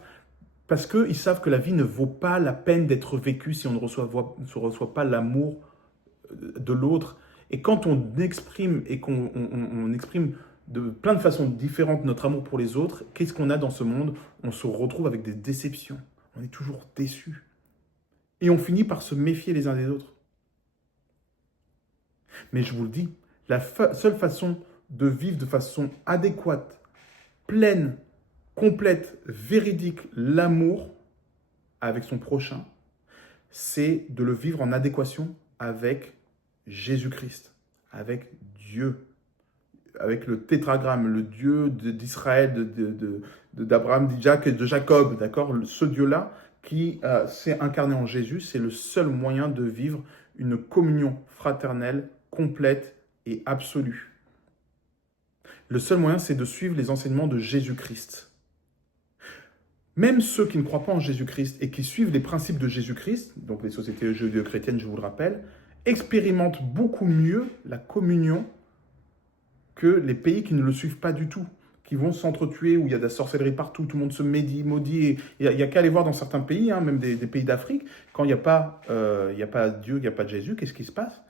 parce qu'ils savent que la vie ne vaut pas la peine d'être vécue si on ne reçoit pas l'amour de l'autre. Et quand on exprime et qu'on exprime de plein de façons différentes notre amour pour les autres, qu'est-ce qu'on a dans ce monde? On se retrouve avec des déceptions. On est toujours déçus. Et on finit par se méfier les uns des autres. Mais je vous le dis, la seule façon de vivre de façon adéquate, pleine, complète, véridique, l'amour avec son prochain, c'est de le vivre en adéquation avec Jésus-Christ, avec Dieu, avec le tétragramme, le Dieu d'Israël, d'Abraham, d'Isaac et de Jacob, d'accord? Ce Dieu-là qui s'est incarné en Jésus, c'est le seul moyen de vivre une communion fraternelle, complète et absolue. Le seul moyen, c'est de suivre les enseignements de Jésus-Christ. Même ceux qui ne croient pas en Jésus-Christ et qui suivent les principes de Jésus-Christ, donc les sociétés judéo-chrétiennes, je vous le rappelle, expérimentent beaucoup mieux la communion que les pays qui ne le suivent pas du tout, qui vont s'entretuer, où il y a de la sorcellerie partout, tout le monde se maudit. Il n'y a qu'à aller voir dans certains pays, même des pays d'Afrique, quand il n'y a pas Dieu, il n'y a pas de Jésus, qu'est-ce qui se passe?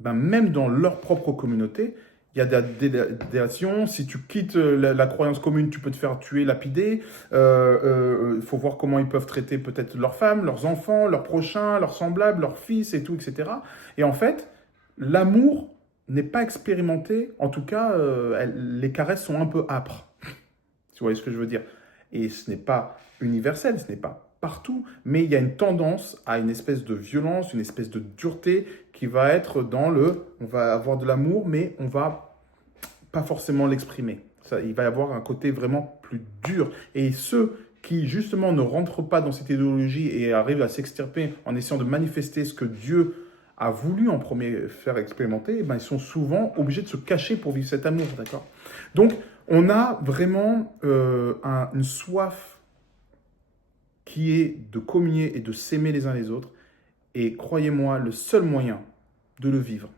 Même dans leur propre communauté, il y a des délations. Si tu quittes la croyance commune, tu peux te faire tuer, lapider. Il faut voir comment ils peuvent traiter peut-être leurs femmes, leurs enfants, leurs prochains, leurs semblables, leurs fils et tout, etc. Et en fait, l'amour n'est pas expérimenté. En tout cas, les caresses sont un peu âpres. Tu vois ce que je veux dire? Et ce n'est pas universel, ce n'est pas partout, mais il y a une tendance à une espèce de violence, une espèce de dureté qui va être on va avoir de l'amour, mais on va pas forcément l'exprimer. Il va y avoir un côté vraiment plus dur. Et ceux qui, justement, ne rentrent pas dans cette idéologie et arrivent à s'extirper en essayant de manifester ce que Dieu a voulu en premier faire expérimenter, ils sont souvent obligés de se cacher pour vivre cet amour, d'accord? Donc, on a vraiment une soif qui est de communier et de s'aimer les uns les autres. Et croyez-moi, le seul moyen de le vivre,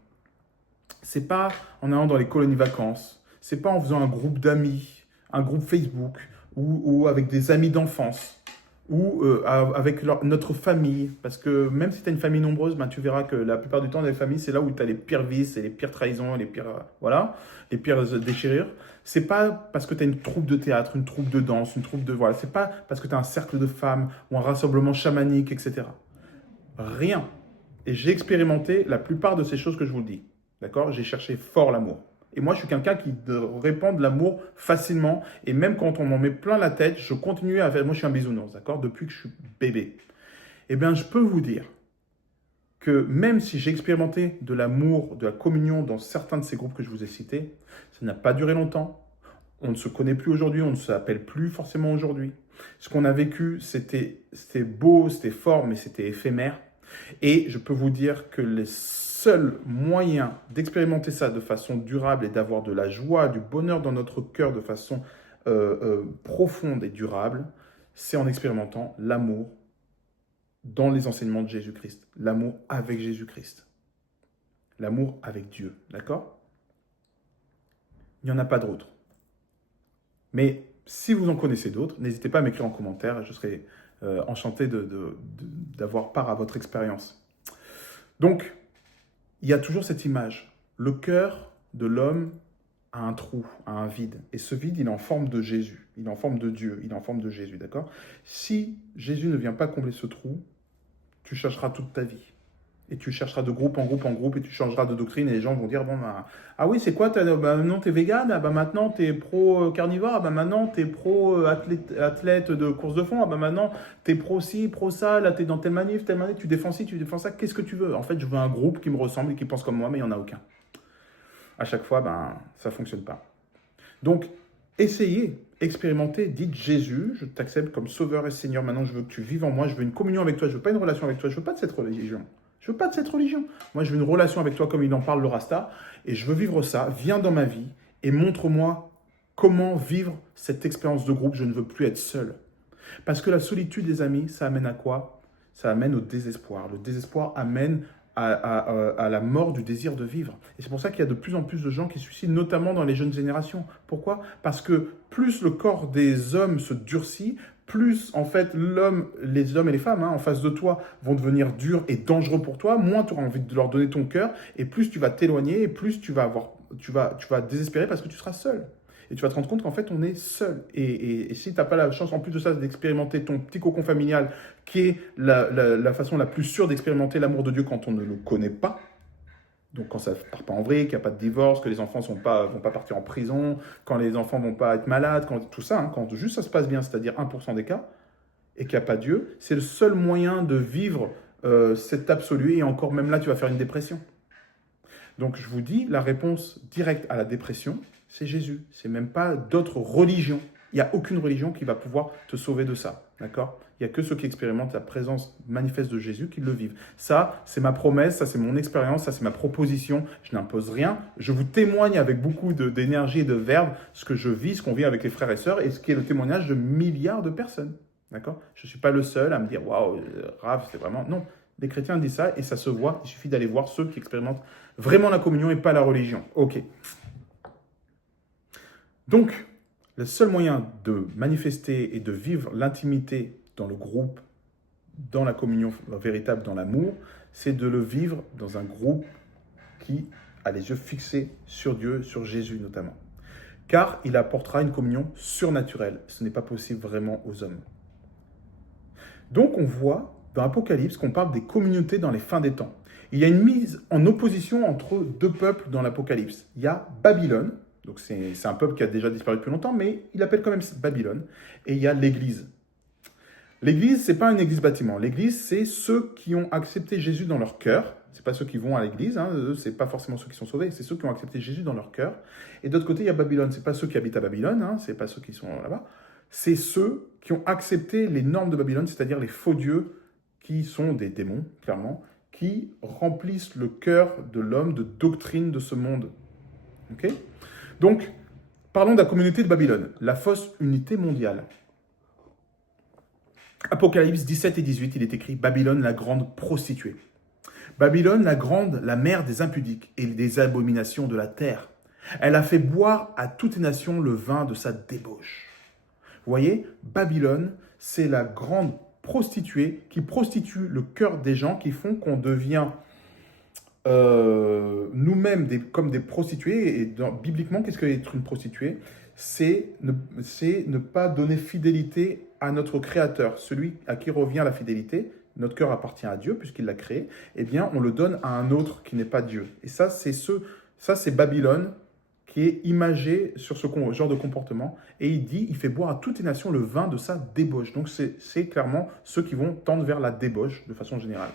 c'est pas en allant dans les colonies vacances, c'est pas en faisant un groupe d'amis, un groupe Facebook ou avec des amis d'enfance. ou avec notre famille. Parce que même si tu as une famille nombreuse, ben, tu verras que la plupart du temps, les familles, c'est là où tu as les pires vices et les pires trahisons, les pires, voilà, les pires déchirures. C'est pas parce que tu as une troupe de théâtre, une troupe de danse, une troupe de... Voilà, c'est pas parce que tu as un cercle de femmes ou un rassemblement chamanique, etc. Rien. Et j'ai expérimenté la plupart de ces choses que je vous dis. D'accord? J'ai cherché fort l'amour. Et moi, je suis quelqu'un qui répand de l'amour facilement. Et même quand on m'en met plein la tête, je continue à faire... Moi, je suis un bisounours, d'accord? Depuis que je suis bébé. Eh bien, je peux vous dire que même si j'ai expérimenté de l'amour, de la communion dans certains de ces groupes que je vous ai cités, ça n'a pas duré longtemps. On ne se connaît plus aujourd'hui, on ne s'appelle plus forcément aujourd'hui. Ce qu'on a vécu, c'était beau, c'était fort, mais c'était éphémère. Et je peux vous dire que les seuls moyens d'expérimenter ça de façon durable et d'avoir de la joie, du bonheur dans notre cœur de façon profonde et durable, c'est en expérimentant l'amour dans les enseignements de Jésus-Christ. L'amour avec Jésus-Christ. L'amour avec Dieu. D'accord? Il n'y en a pas d'autre. Mais si vous en connaissez d'autres, n'hésitez pas à m'écrire en commentaire. Je serai enchanté d'avoir part à votre expérience. Donc, il y a toujours cette image. Le cœur de l'homme a un trou, a un vide. Et ce vide, il est en forme de Jésus. Il est en forme de Dieu. Il est en forme de Jésus, d'accord? Si Jésus ne vient pas combler ce trou, tu chercheras toute ta vie. Et tu chercheras de groupe en groupe en groupe et tu changeras de doctrine et les gens vont dire, bon, bah, ah oui, c'est quoi, maintenant t'es vegan, ah bah maintenant t'es pro-carnivore, ah bah maintenant t'es pro-athlète de course de fond, ah bah maintenant t'es pro-ci, pro-ça, là t'es dans telle manif, tu défends ci, tu défends ça, qu'est-ce que tu veux? En fait, je veux un groupe qui me ressemble et qui pense comme moi, mais il n'y en a aucun. À chaque fois, ben, ça ne fonctionne pas. Donc, essayez, expérimentez, dites Jésus, je t'accepte comme sauveur et Seigneur, maintenant je veux que tu vives en moi, je veux une communion avec toi, je ne veux pas une relation avec toi, je ne veux pas de cette religion. Je veux pas de cette religion. Moi, je veux une relation avec toi comme il en parle le Rasta, et je veux vivre ça. Viens dans ma vie et montre-moi comment vivre cette expérience de groupe. Je ne veux plus être seul. Parce que la solitude, les amis, ça amène à quoi? Ça amène au désespoir. Le désespoir amène à la mort du désir de vivre. Et c'est pour ça qu'il y a de plus en plus de gens qui se suicident, notamment dans les jeunes générations. Pourquoi? Parce que plus le corps des hommes se durcit, plus en fait les hommes et les femmes en face de toi vont devenir durs et dangereux pour toi, moins tu auras envie de leur donner ton cœur, et plus tu vas t'éloigner, et plus tu vas désespérer parce que tu seras seul. Et tu vas te rendre compte qu'en fait, on est seul. Et si tu n'as pas la chance, en plus de ça, d'expérimenter ton petit cocon familial, qui est la façon la plus sûre d'expérimenter l'amour de Dieu quand on ne le connaît pas, donc quand ça ne part pas en vrille, qu'il n'y a pas de divorce, que les enfants ne vont pas partir en prison, quand les enfants ne vont pas être malades, quand tout ça, quand juste ça se passe bien, c'est-à-dire 1% des cas, et qu'il n'y a pas Dieu, c'est le seul moyen de vivre cet absolu, et encore même là, tu vas faire une dépression. Donc je vous dis, la réponse directe à la dépression, c'est Jésus. C'est même pas d'autres religions. Il n'y a aucune religion qui va pouvoir te sauver de ça. D'accord? Il n'y a que ceux qui expérimentent la présence manifeste de Jésus qui le vivent. Ça, c'est ma promesse, ça, c'est mon expérience, ça, c'est ma proposition. Je n'impose rien. Je vous témoigne avec beaucoup d'énergie et de verve ce que je vis, ce qu'on vit avec les frères et sœurs et ce qui est le témoignage de milliards de personnes. D'accord? Je ne suis pas le seul à me dire waouh, Raph, c'est vraiment. Non, les chrétiens disent ça et ça se voit. Il suffit d'aller voir ceux qui expérimentent vraiment la communion et pas la religion. Ok. Donc, le seul moyen de manifester et de vivre l'intimité dans le groupe, dans la communion véritable, dans l'amour, c'est de le vivre dans un groupe qui a les yeux fixés sur Dieu, sur Jésus notamment. Car il apportera une communion surnaturelle. Ce n'est pas possible vraiment aux hommes. Donc, on voit dans l'Apocalypse qu'on parle des communautés dans les fins des temps. Il y a une mise en opposition entre deux peuples dans l'Apocalypse. Il y a Babylone, donc c'est un peuple qui a déjà disparu depuis longtemps, mais il appelle quand même Babylone. Et il y a l'Église. L'Église, ce n'est pas une église bâtiment. L'Église, c'est ceux qui ont accepté Jésus dans leur cœur. Ce n'est pas ceux qui vont à l'Église, ce n'est pas forcément ceux qui sont sauvés, c'est ceux qui ont accepté Jésus dans leur cœur. Et d'autre côté, il y a Babylone. Ce n'est pas ceux qui habitent à Babylone, ce n'est pas ceux qui sont là-bas. C'est ceux qui ont accepté les normes de Babylone, c'est-à-dire les faux dieux qui sont des démons, clairement, qui remplissent le cœur de l'homme de doctrine de ce monde. Okay? Donc, parlons de la communauté de Babylone, la fausse unité mondiale. Apocalypse 17 et 18, il est écrit « Babylone, la grande prostituée. Babylone, la grande, la mère des impudiques et des abominations de la terre. Elle a fait boire à toutes les nations le vin de sa débauche. » Vous voyez, Babylone, c'est la grande prostituée qui prostitue le cœur des gens, qui font qu'on devient nous-mêmes comme des prostituées. Et bibliquement, qu'est-ce que être une prostituée? C'est ne pas donner fidélité à notre Créateur, celui à qui revient la fidélité. Notre cœur appartient à Dieu puisqu'il l'a créé. Eh bien, on le donne à un autre qui n'est pas Dieu. Et ça, c'est Babylone qui est imagé sur ce genre de comportement. Et il fait boire à toutes les nations le vin de sa débauche. Donc, c'est clairement ceux qui vont tendre vers la débauche de façon générale.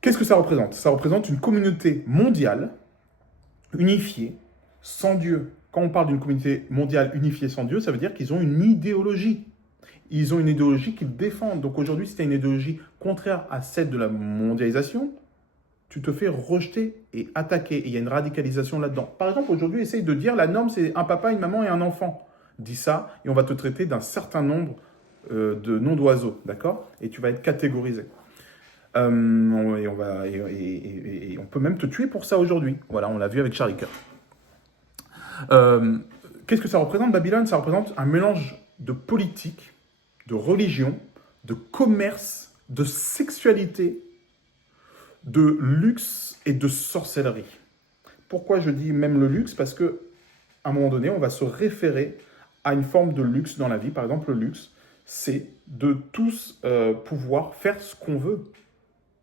Qu'est-ce que ça représente? Ça représente une communauté mondiale, unifiée, sans Dieu. Quand on parle d'une communauté mondiale unifiée sans Dieu, ça veut dire qu'ils ont une idéologie. Ils ont une idéologie qu'ils défendent. Donc aujourd'hui, si tu as une idéologie contraire à celle de la mondialisation, tu te fais rejeter et attaquer. Et il y a une radicalisation là-dedans. Par exemple, aujourd'hui, essaye de dire la norme, c'est un papa, une maman et un enfant. Dis ça et on va te traiter d'un certain nombre de noms d'oiseaux, d'accord? Et tu vas être catégorisé. Et on peut même te tuer pour ça aujourd'hui. Voilà, on l'a vu avec Charlie Kirk. Qu'est-ce que ça représente, Babylone? Ça représente un mélange de politique, de religion, de commerce, de sexualité, de luxe et de sorcellerie. Pourquoi je dis même le luxe? Parce qu'à un moment donné, on va se référer à une forme de luxe dans la vie. Par exemple, le luxe, c'est de tous pouvoir faire ce qu'on veut,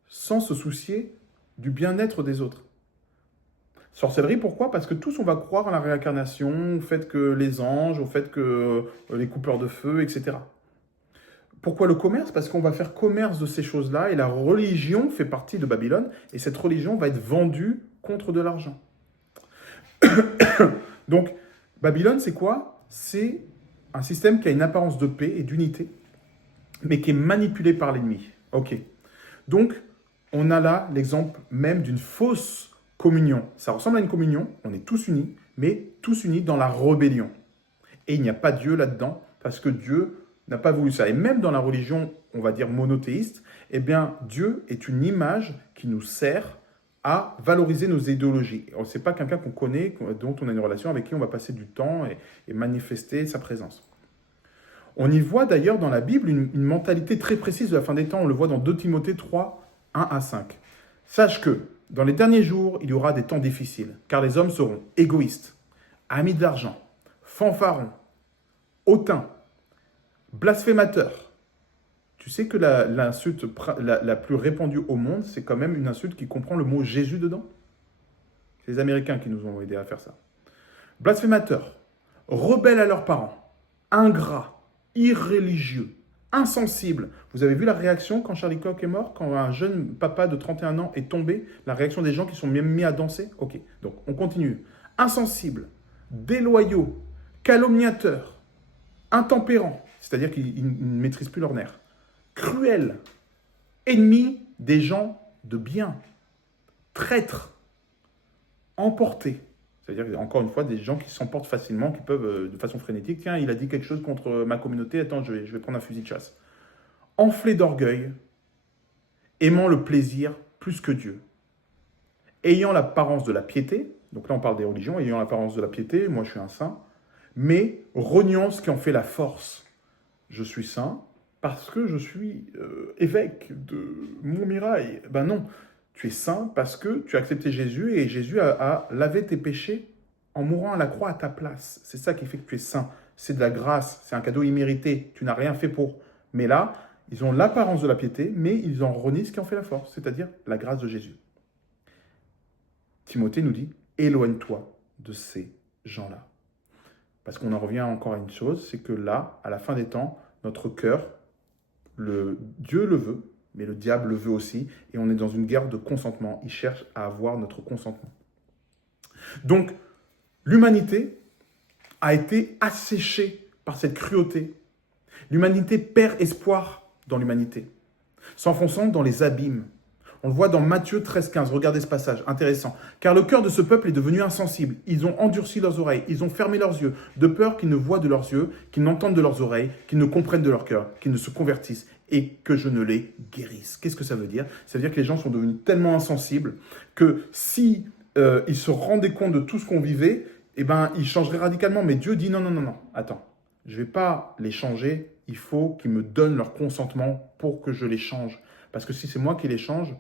sans se soucier du bien-être des autres. Sorcellerie, pourquoi? Parce que tous, on va croire à la réincarnation, au fait que les anges, au fait que les coupeurs de feu, etc. Pourquoi le commerce? Parce qu'on va faire commerce de ces choses-là, et la religion fait partie de Babylone, et cette religion va être vendue contre de l'argent. Donc, Babylone, c'est quoi? C'est un système qui a une apparence de paix et d'unité, mais qui est manipulé par l'ennemi. Ok. Donc, on a là l'exemple même d'une fausse communion. Ça ressemble à une communion, on est tous unis, mais tous unis dans la rébellion. Et il n'y a pas Dieu là-dedans, parce que Dieu n'a pas voulu ça. Et même dans la religion, on va dire monothéiste, eh bien, Dieu est une image qui nous sert à valoriser nos idéologies. Ce n'est pas quelqu'un qu'on connaît, dont on a une relation, avec qui on va passer du temps et manifester sa présence. On y voit d'ailleurs dans la Bible une mentalité très précise de la fin des temps. On le voit dans 2 Timothée 3, 1 à 5. Sache que dans les derniers jours, il y aura des temps difficiles, car les hommes seront égoïstes, amis de l'argent, fanfarons, hautains, blasphémateurs. Tu sais que l'insulte la plus répandue au monde, c'est quand même une insulte qui comprend le mot Jésus dedans? C'est les Américains qui nous ont aidés à faire ça. Blasphémateurs, rebelles à leurs parents, ingrats, irréligieux, insensibles. Vous avez vu la réaction quand Charlie Kirk est mort? Quand un jeune papa de 31 ans est tombé? La réaction des gens qui sont même mis à danser? Ok, donc on continue. Insensibles, déloyaux, calomniateurs, intempérants, c'est-à-dire qu'ils ne maîtrisent plus leurs nerfs, cruels, ennemis des gens de bien, traîtres, emportés. C'est-à-dire, encore une fois, des gens qui s'emportent facilement, qui peuvent, de façon frénétique, tiens, il a dit quelque chose contre ma communauté, attends, je vais prendre un fusil de chasse. Enflés d'orgueil, aimant le plaisir plus que Dieu, ayant l'apparence de la piété, donc là on parle des religions, ayant l'apparence de la piété, moi je suis un saint, mais reniant ce qui en fait la force. Je suis saint parce que je suis évêque de Montmirail. Ben non, tu es saint parce que tu as accepté Jésus et Jésus a lavé tes péchés en mourant à la croix à ta place. C'est ça qui fait que tu es saint. C'est de la grâce, c'est un cadeau immérité. Tu n'as rien fait pour. Mais là, ils ont l'apparence de la piété, mais ils en renient ce qui en fait la force, c'est-à-dire la grâce de Jésus. Timothée nous dit, éloigne-toi de ces gens-là. Parce qu'on en revient encore à une chose, c'est que là, à la fin des temps, notre cœur, Dieu le veut, mais le diable le veut aussi, et on est dans une guerre de consentement. Il cherche à avoir notre consentement. Donc, l'humanité a été asséchée par cette cruauté. L'humanité perd espoir dans l'humanité, s'enfonçant dans les abîmes. On le voit dans Matthieu 13, 15. Regardez ce passage, intéressant. Car le cœur de ce peuple est devenu insensible. Ils ont endurci leurs oreilles, ils ont fermé leurs yeux, de peur qu'ils ne voient de leurs yeux, qu'ils n'entendent de leurs oreilles, qu'ils ne comprennent de leur cœur, qu'ils ne se convertissent et que je ne les guérisse. Qu'est-ce que ça veut dire? Ça veut dire que les gens sont devenus tellement insensibles que si ils se rendaient compte de tout ce qu'on vivait, eh ben, ils changeraient radicalement. Mais Dieu dit non, non, non, non, attends, je ne vais pas les changer il faut qu'ils me donnent leur consentement pour que je les change. Parce que si c'est moi qui les change,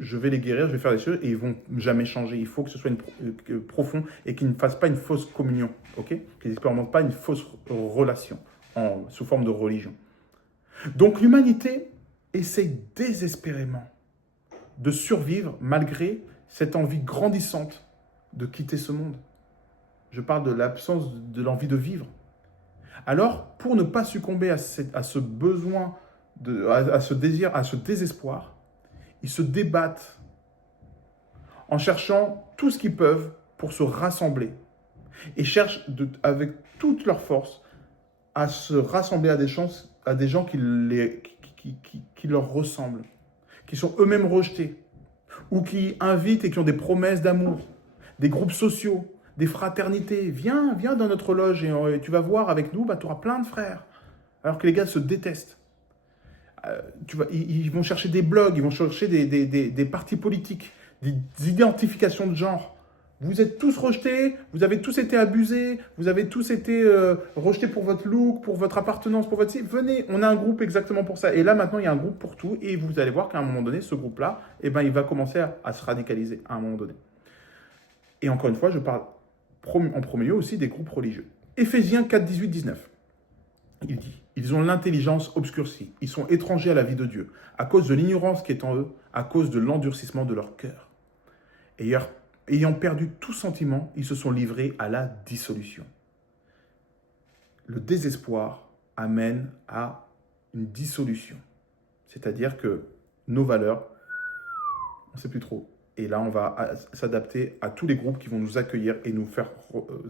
je vais les guérir, je vais faire des choses et ils vont jamais changer. Il faut que ce soit profond et qu'ils ne fassent pas une fausse communion, ok? Qu'ils n'expérimentent pas une fausse relation sous forme de religion. Donc l'humanité essaye désespérément de survivre malgré cette envie grandissante de quitter ce monde. Je parle de l'absence de l'envie de vivre. Alors, pour ne pas succomber à ce besoin, à ce désir, à ce désespoir, ils se débattent en cherchant tout ce qu'ils peuvent pour se rassembler et cherchent avec toute leur force à se rassembler à des gens qui leur ressemblent, qui sont eux-mêmes rejetés ou qui invitent et qui ont des promesses d'amour, des groupes sociaux, des fraternités. Viens dans notre loge et tu vas voir avec nous, tu auras plein de frères. Alors que les gars se détestent. Ils vont chercher des blogs, ils vont chercher des partis politiques, des identifications de genre. Vous êtes tous rejetés, vous avez tous été abusés, vous avez tous été rejetés pour votre look, pour votre appartenance, pour votre site. Venez, on a un groupe exactement pour ça. Et là, maintenant, il y a un groupe pour tout. Et vous allez voir qu'à un moment donné, ce groupe-là, il va commencer à se radicaliser à un moment donné. Et encore une fois, je parle en premier lieu aussi des groupes religieux. Éphésiens 4, 18, 19. Il dit, ils ont l'intelligence obscurcie, ils sont étrangers à la vie de Dieu, à cause de l'ignorance qui est en eux, à cause de l'endurcissement de leur cœur. Ayant perdu tout sentiment, ils se sont livrés à la dissolution. Le désespoir amène à une dissolution. C'est-à-dire que nos valeurs, on ne sait plus trop. Et là, on va s'adapter à tous les groupes qui vont nous accueillir et nous faire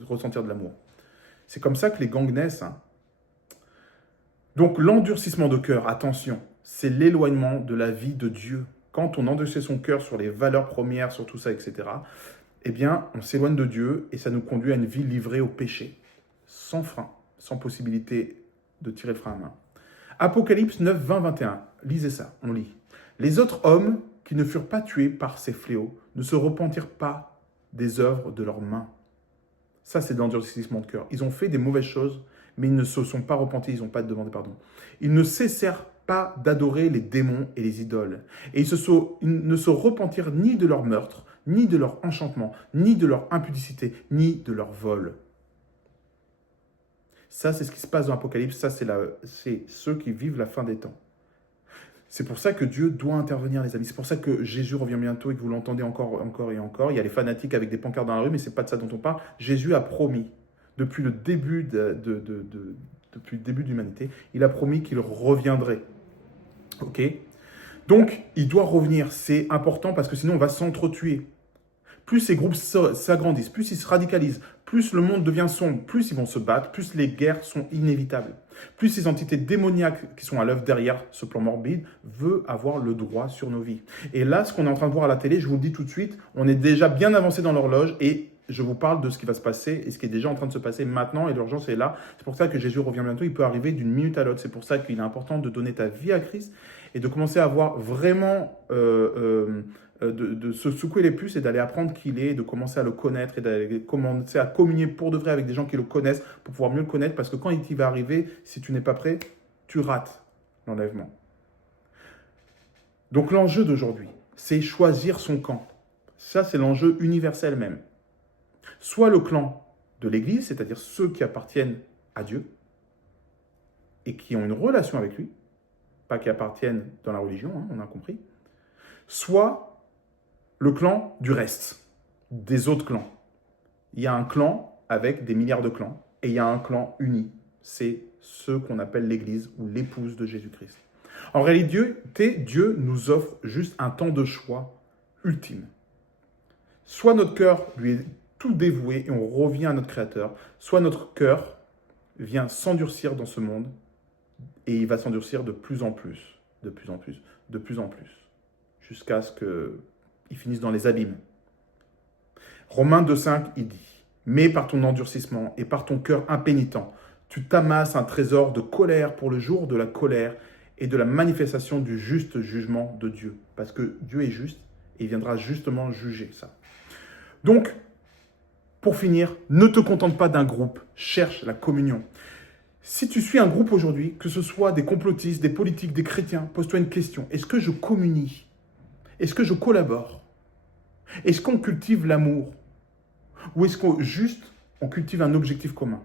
ressentir de l'amour. C'est comme ça que les gangs naissent. Donc, l'endurcissement de cœur, attention, c'est l'éloignement de la vie de Dieu. Quand on endurcit son cœur sur les valeurs premières, sur tout ça, etc., eh bien, on s'éloigne de Dieu et ça nous conduit à une vie livrée au péché, sans frein, sans possibilité de tirer le frein à main. Apocalypse 9, 20, 21. Lisez ça, on lit. Les autres hommes qui ne furent pas tués par ces fléaux ne se repentirent pas des œuvres de leurs mains. Ça, c'est de l'endurcissement de cœur. Ils ont fait des mauvaises choses, mais ils ne se sont pas repentis, ils n'ont pas demandé pardon. Ils ne cessèrent pas d'adorer les démons et les idoles. Et ils ne se repentirent ni de leur meurtre, ni de leur enchantement, ni de leur impudicité, ni de leur vol. Ça, c'est ce qui se passe dans l'Apocalypse. Ça, c'est ceux qui vivent la fin des temps. C'est pour ça que Dieu doit intervenir, les amis. C'est pour ça que Jésus revient bientôt et que vous l'entendez encore et encore. Il y a les fanatiques avec des pancartes dans la rue, mais ce n'est pas de ça dont on parle. Jésus a promis, depuis le début depuis le début de l'humanité, il a promis qu'il reviendrait. Ok ? Donc, il doit revenir. C'est important parce que sinon, on va s'entretuer. Plus ces groupes s'agrandissent, plus ils se radicalisent, plus le monde devient sombre, plus ils vont se battre, plus les guerres sont inévitables. Plus ces entités démoniaques qui sont à l'œuvre derrière ce plan morbide veulent avoir le droit sur nos vies. Et là, ce qu'on est en train de voir à la télé, je vous le dis tout de suite, on est déjà bien avancé dans l'horloge et je vous parle de ce qui va se passer et ce qui est déjà en train de se passer maintenant et l'urgence est là. C'est pour ça que Jésus revient bientôt, il peut arriver d'une minute à l'autre. C'est pour ça qu'il est important de donner ta vie à Christ et de commencer à voir vraiment... de se secouer les puces et d'aller apprendre qui il est, de commencer à le connaître et d'aller commencer à communier pour de vrai avec des gens qui le connaissent pour pouvoir mieux le connaître parce que quand il va arriver, si tu n'es pas prêt, tu rates l'enlèvement. Donc l'enjeu d'aujourd'hui, c'est choisir son camp. Ça, c'est l'enjeu universel même. Soit le clan de l'Église, c'est-à-dire ceux qui appartiennent à Dieu et qui ont une relation avec lui, pas qui appartiennent dans la religion, on a compris, soit le clan du reste, des autres clans. Il y a un clan avec des milliards de clans et il y a un clan uni. C'est ceux qu'on appelle l'Église ou l'épouse de Jésus-Christ. En réalité, Dieu nous offre juste un temps de choix ultime. Soit notre cœur lui est tout dévoué et on revient à notre Créateur, soit notre cœur vient s'endurcir dans ce monde et il va s'endurcir de plus en plus, de plus en plus, de plus en plus, jusqu'à ce qu'ils finissent dans les abîmes. Romains 2,5, il dit « Mais par ton endurcissement et par ton cœur impénitent, tu t'amasses un trésor de colère pour le jour de la colère et de la manifestation du juste jugement de Dieu. » Parce que Dieu est juste et il viendra justement juger ça. Donc, pour finir, ne te contente pas d'un groupe, cherche la communion. Si tu suis un groupe aujourd'hui, que ce soit des complotistes, des politiques, des chrétiens, pose-toi une question. Est-ce que je communie? Est-ce que je collabore? Est-ce qu'on cultive l'amour? Ou est-ce qu'on juste on cultive un objectif commun?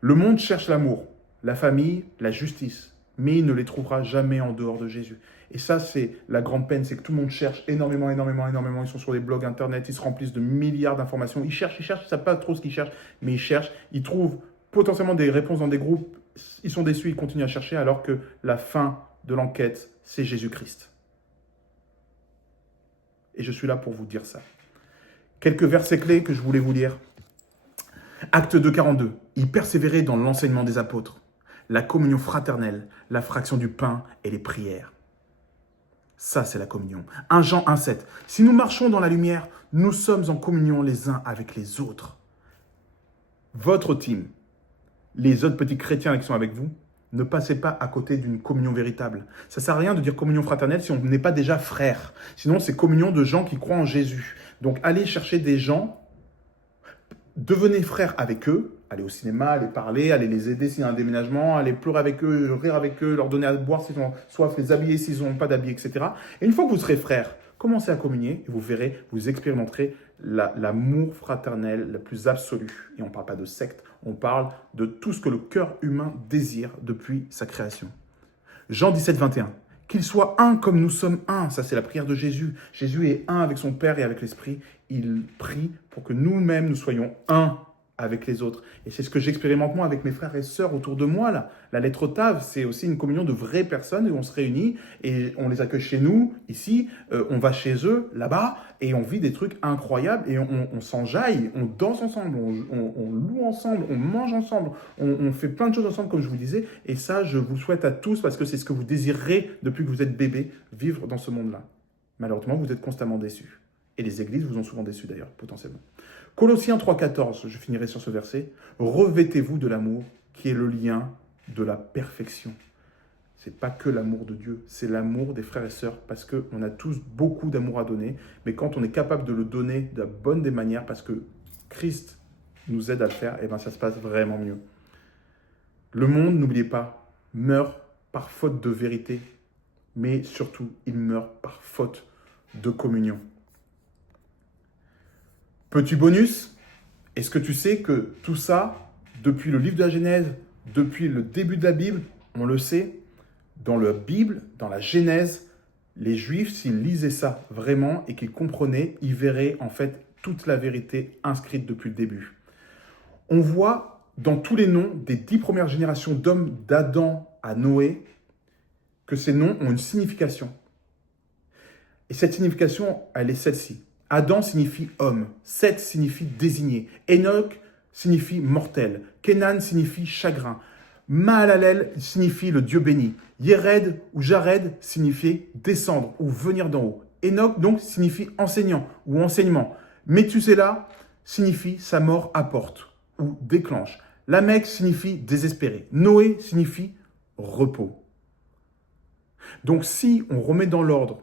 Le monde cherche l'amour, la famille, la justice, mais il ne les trouvera jamais en dehors de Jésus. Et ça, c'est la grande peine, c'est que tout le monde cherche énormément. Ils sont sur des blogs internet, ils se remplissent de milliards d'informations. Ils cherchent, ils ne savent pas trop ce qu'ils cherchent, mais ils cherchent. Ils trouvent potentiellement des réponses dans des groupes. Ils sont déçus, ils continuent à chercher, alors que la fin de l'enquête, c'est Jésus-Christ. Et je suis là pour vous dire ça. Quelques versets clés que je voulais vous lire. Acte 2, 42. Ils persévéraient dans l'enseignement des apôtres, la communion fraternelle, la fraction du pain et les prières. Ça, c'est la communion. 1 Jean 1, 7. Si nous marchons dans la lumière, nous sommes en communion les uns avec les autres. Votre team, les autres petits chrétiens qui sont avec vous, ne passez pas à côté d'une communion véritable. Ça ne sert à rien de dire communion fraternelle si on n'est pas déjà frère. Sinon, c'est communion de gens qui croient en Jésus. Donc, allez chercher des gens, devenez frères avec eux, allez au cinéma, allez parler, allez les aider s'il y a un déménagement, allez pleurer avec eux, rire avec eux, leur donner à boire s'ils ont soif, les habiller s'ils n'ont pas d'habits, etc. Et une fois que vous serez frères, commencez à communier et vous verrez, vous expérimenterez l'amour fraternel le plus absolu. Et on ne parle pas de secte, on parle de tout ce que le cœur humain désire depuis sa création. Jean 17, 21. Qu'il soit un comme nous sommes un. Ça, c'est la prière de Jésus. Jésus est un avec son Père et avec l'Esprit. Il prie pour que nous-mêmes, nous soyons un avec les autres. Et c'est ce que j'expérimente moi avec mes frères et sœurs autour de moi. Là. La lettre Tav, c'est aussi une communion de vraies personnes où on se réunit et on les accueille chez nous, ici, on va chez eux, là-bas, et on vit des trucs incroyables et on s'enjaille, on danse ensemble, on loue ensemble, on mange ensemble, on fait plein de choses ensemble, comme je vous disais. Et ça, je vous le souhaite à tous parce que c'est ce que vous désirez depuis que vous êtes bébé, vivre dans ce monde-là. Malheureusement, vous êtes constamment déçus. Et les églises vous ont souvent déçus d'ailleurs, potentiellement. Colossiens 3,14, je finirai sur ce verset. Revêtez-vous de l'amour qui est le lien de la perfection. Ce n'est pas que l'amour de Dieu, c'est l'amour des frères et sœurs parce qu'on a tous beaucoup d'amour à donner. Mais quand on est capable de le donner de la bonne des manières parce que Christ nous aide à le faire, et bien ça se passe vraiment mieux. Le monde, n'oubliez pas, meurt par faute de vérité, mais surtout, il meurt par faute de communion. Petit bonus, est-ce que tu sais que tout ça, depuis le livre de la Genèse, depuis le début de la Bible, on le sait, dans la Bible, dans la Genèse, les Juifs, s'ils lisaient ça vraiment et qu'ils comprenaient, ils verraient en fait toute la vérité inscrite depuis le début. On voit dans tous les noms des 10 premières générations d'hommes, d'Adam à Noé, que ces noms ont une signification. Et cette signification, elle est celle-ci. Adam signifie homme, Seth signifie désigné, Enoch signifie mortel, Kenan signifie chagrin, Mahalalel signifie le Dieu béni, Yered ou Jared signifie descendre ou venir d'en haut, Enoch donc signifie enseignant ou enseignement, Méthusela signifie sa mort apporte ou déclenche, Lamech signifie désespéré, Noé signifie repos. Donc si on remet dans l'ordre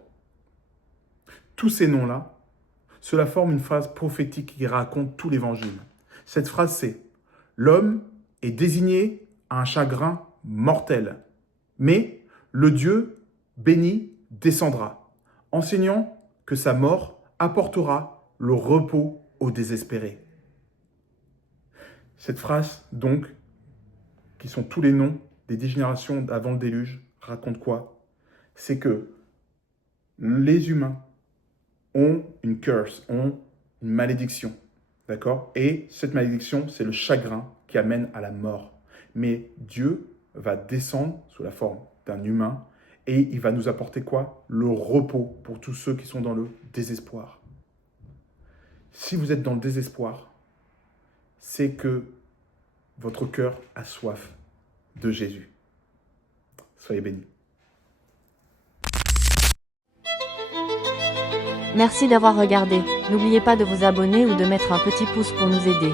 tous ces noms-là, cela forme une phrase prophétique qui raconte tout l'évangile. Cette phrase, c'est « L'homme est désigné à un chagrin mortel, mais le Dieu béni descendra, enseignant que sa mort apportera le repos aux désespérés. » Cette phrase, donc, qui sont tous les noms des 10 générations avant le déluge, raconte quoi? C'est que les humains ont une curse, ont une malédiction, d'accord? Et cette malédiction, c'est le chagrin qui amène à la mort. Mais Dieu va descendre sous la forme d'un humain et il va nous apporter quoi? Le repos pour tous ceux qui sont dans le désespoir. Si vous êtes dans le désespoir, c'est que votre cœur a soif de Jésus. Soyez bénis. Merci d'avoir regardé. N'oubliez pas de vous abonner ou de mettre un petit pouce pour nous aider.